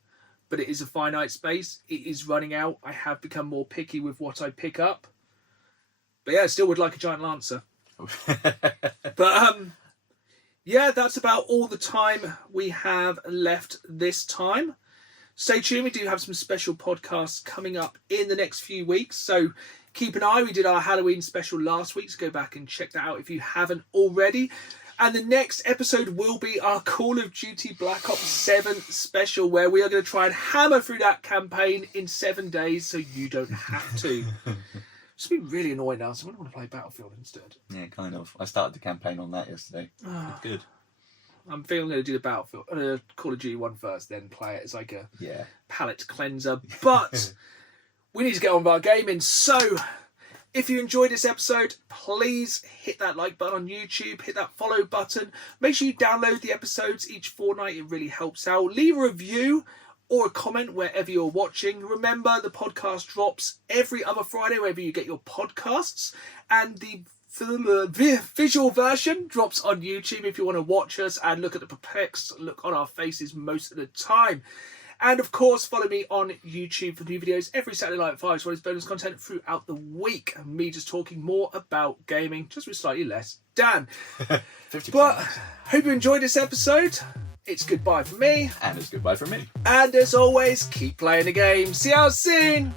but it is a finite space. It is running out. I have become more picky with what I pick up. But yeah, I still would like a giant lancer. But yeah, that's about all the time we have left this time. Stay tuned. We do have some special podcasts coming up in the next few weeks. So keep an eye. We did our Halloween special last week. So go back and check that out if you haven't already. And the next episode will be our Call of Duty Black Ops 7 special, where we are going to try and hammer through that campaign in 7 days so you don't have to. It's been really annoying now, so I want to play Battlefield instead. Yeah, kind of. I started the campaign on that yesterday. It's good. I'm feeling I'm going to do the Battlefield, Call of Duty one first, then play it as like a palate cleanser. But we need to get on with our gaming. So if you enjoyed this episode, please hit that like button on YouTube, hit that follow button. Make sure you download the episodes each fortnight. It really helps out. Leave a review or a comment wherever you're watching. Remember, the podcast drops every other Friday wherever you get your podcasts. And the visual version drops on YouTube if you want to watch us and look at the perplexed look on our faces most of the time. And of course, follow me on YouTube for new videos every Saturday night at 5, as well as bonus content throughout the week. And me just talking more about gaming, just with slightly less Dan. But hope you enjoyed this episode. It's goodbye from me. And it's goodbye from me. And as always, keep playing the game. See you soon.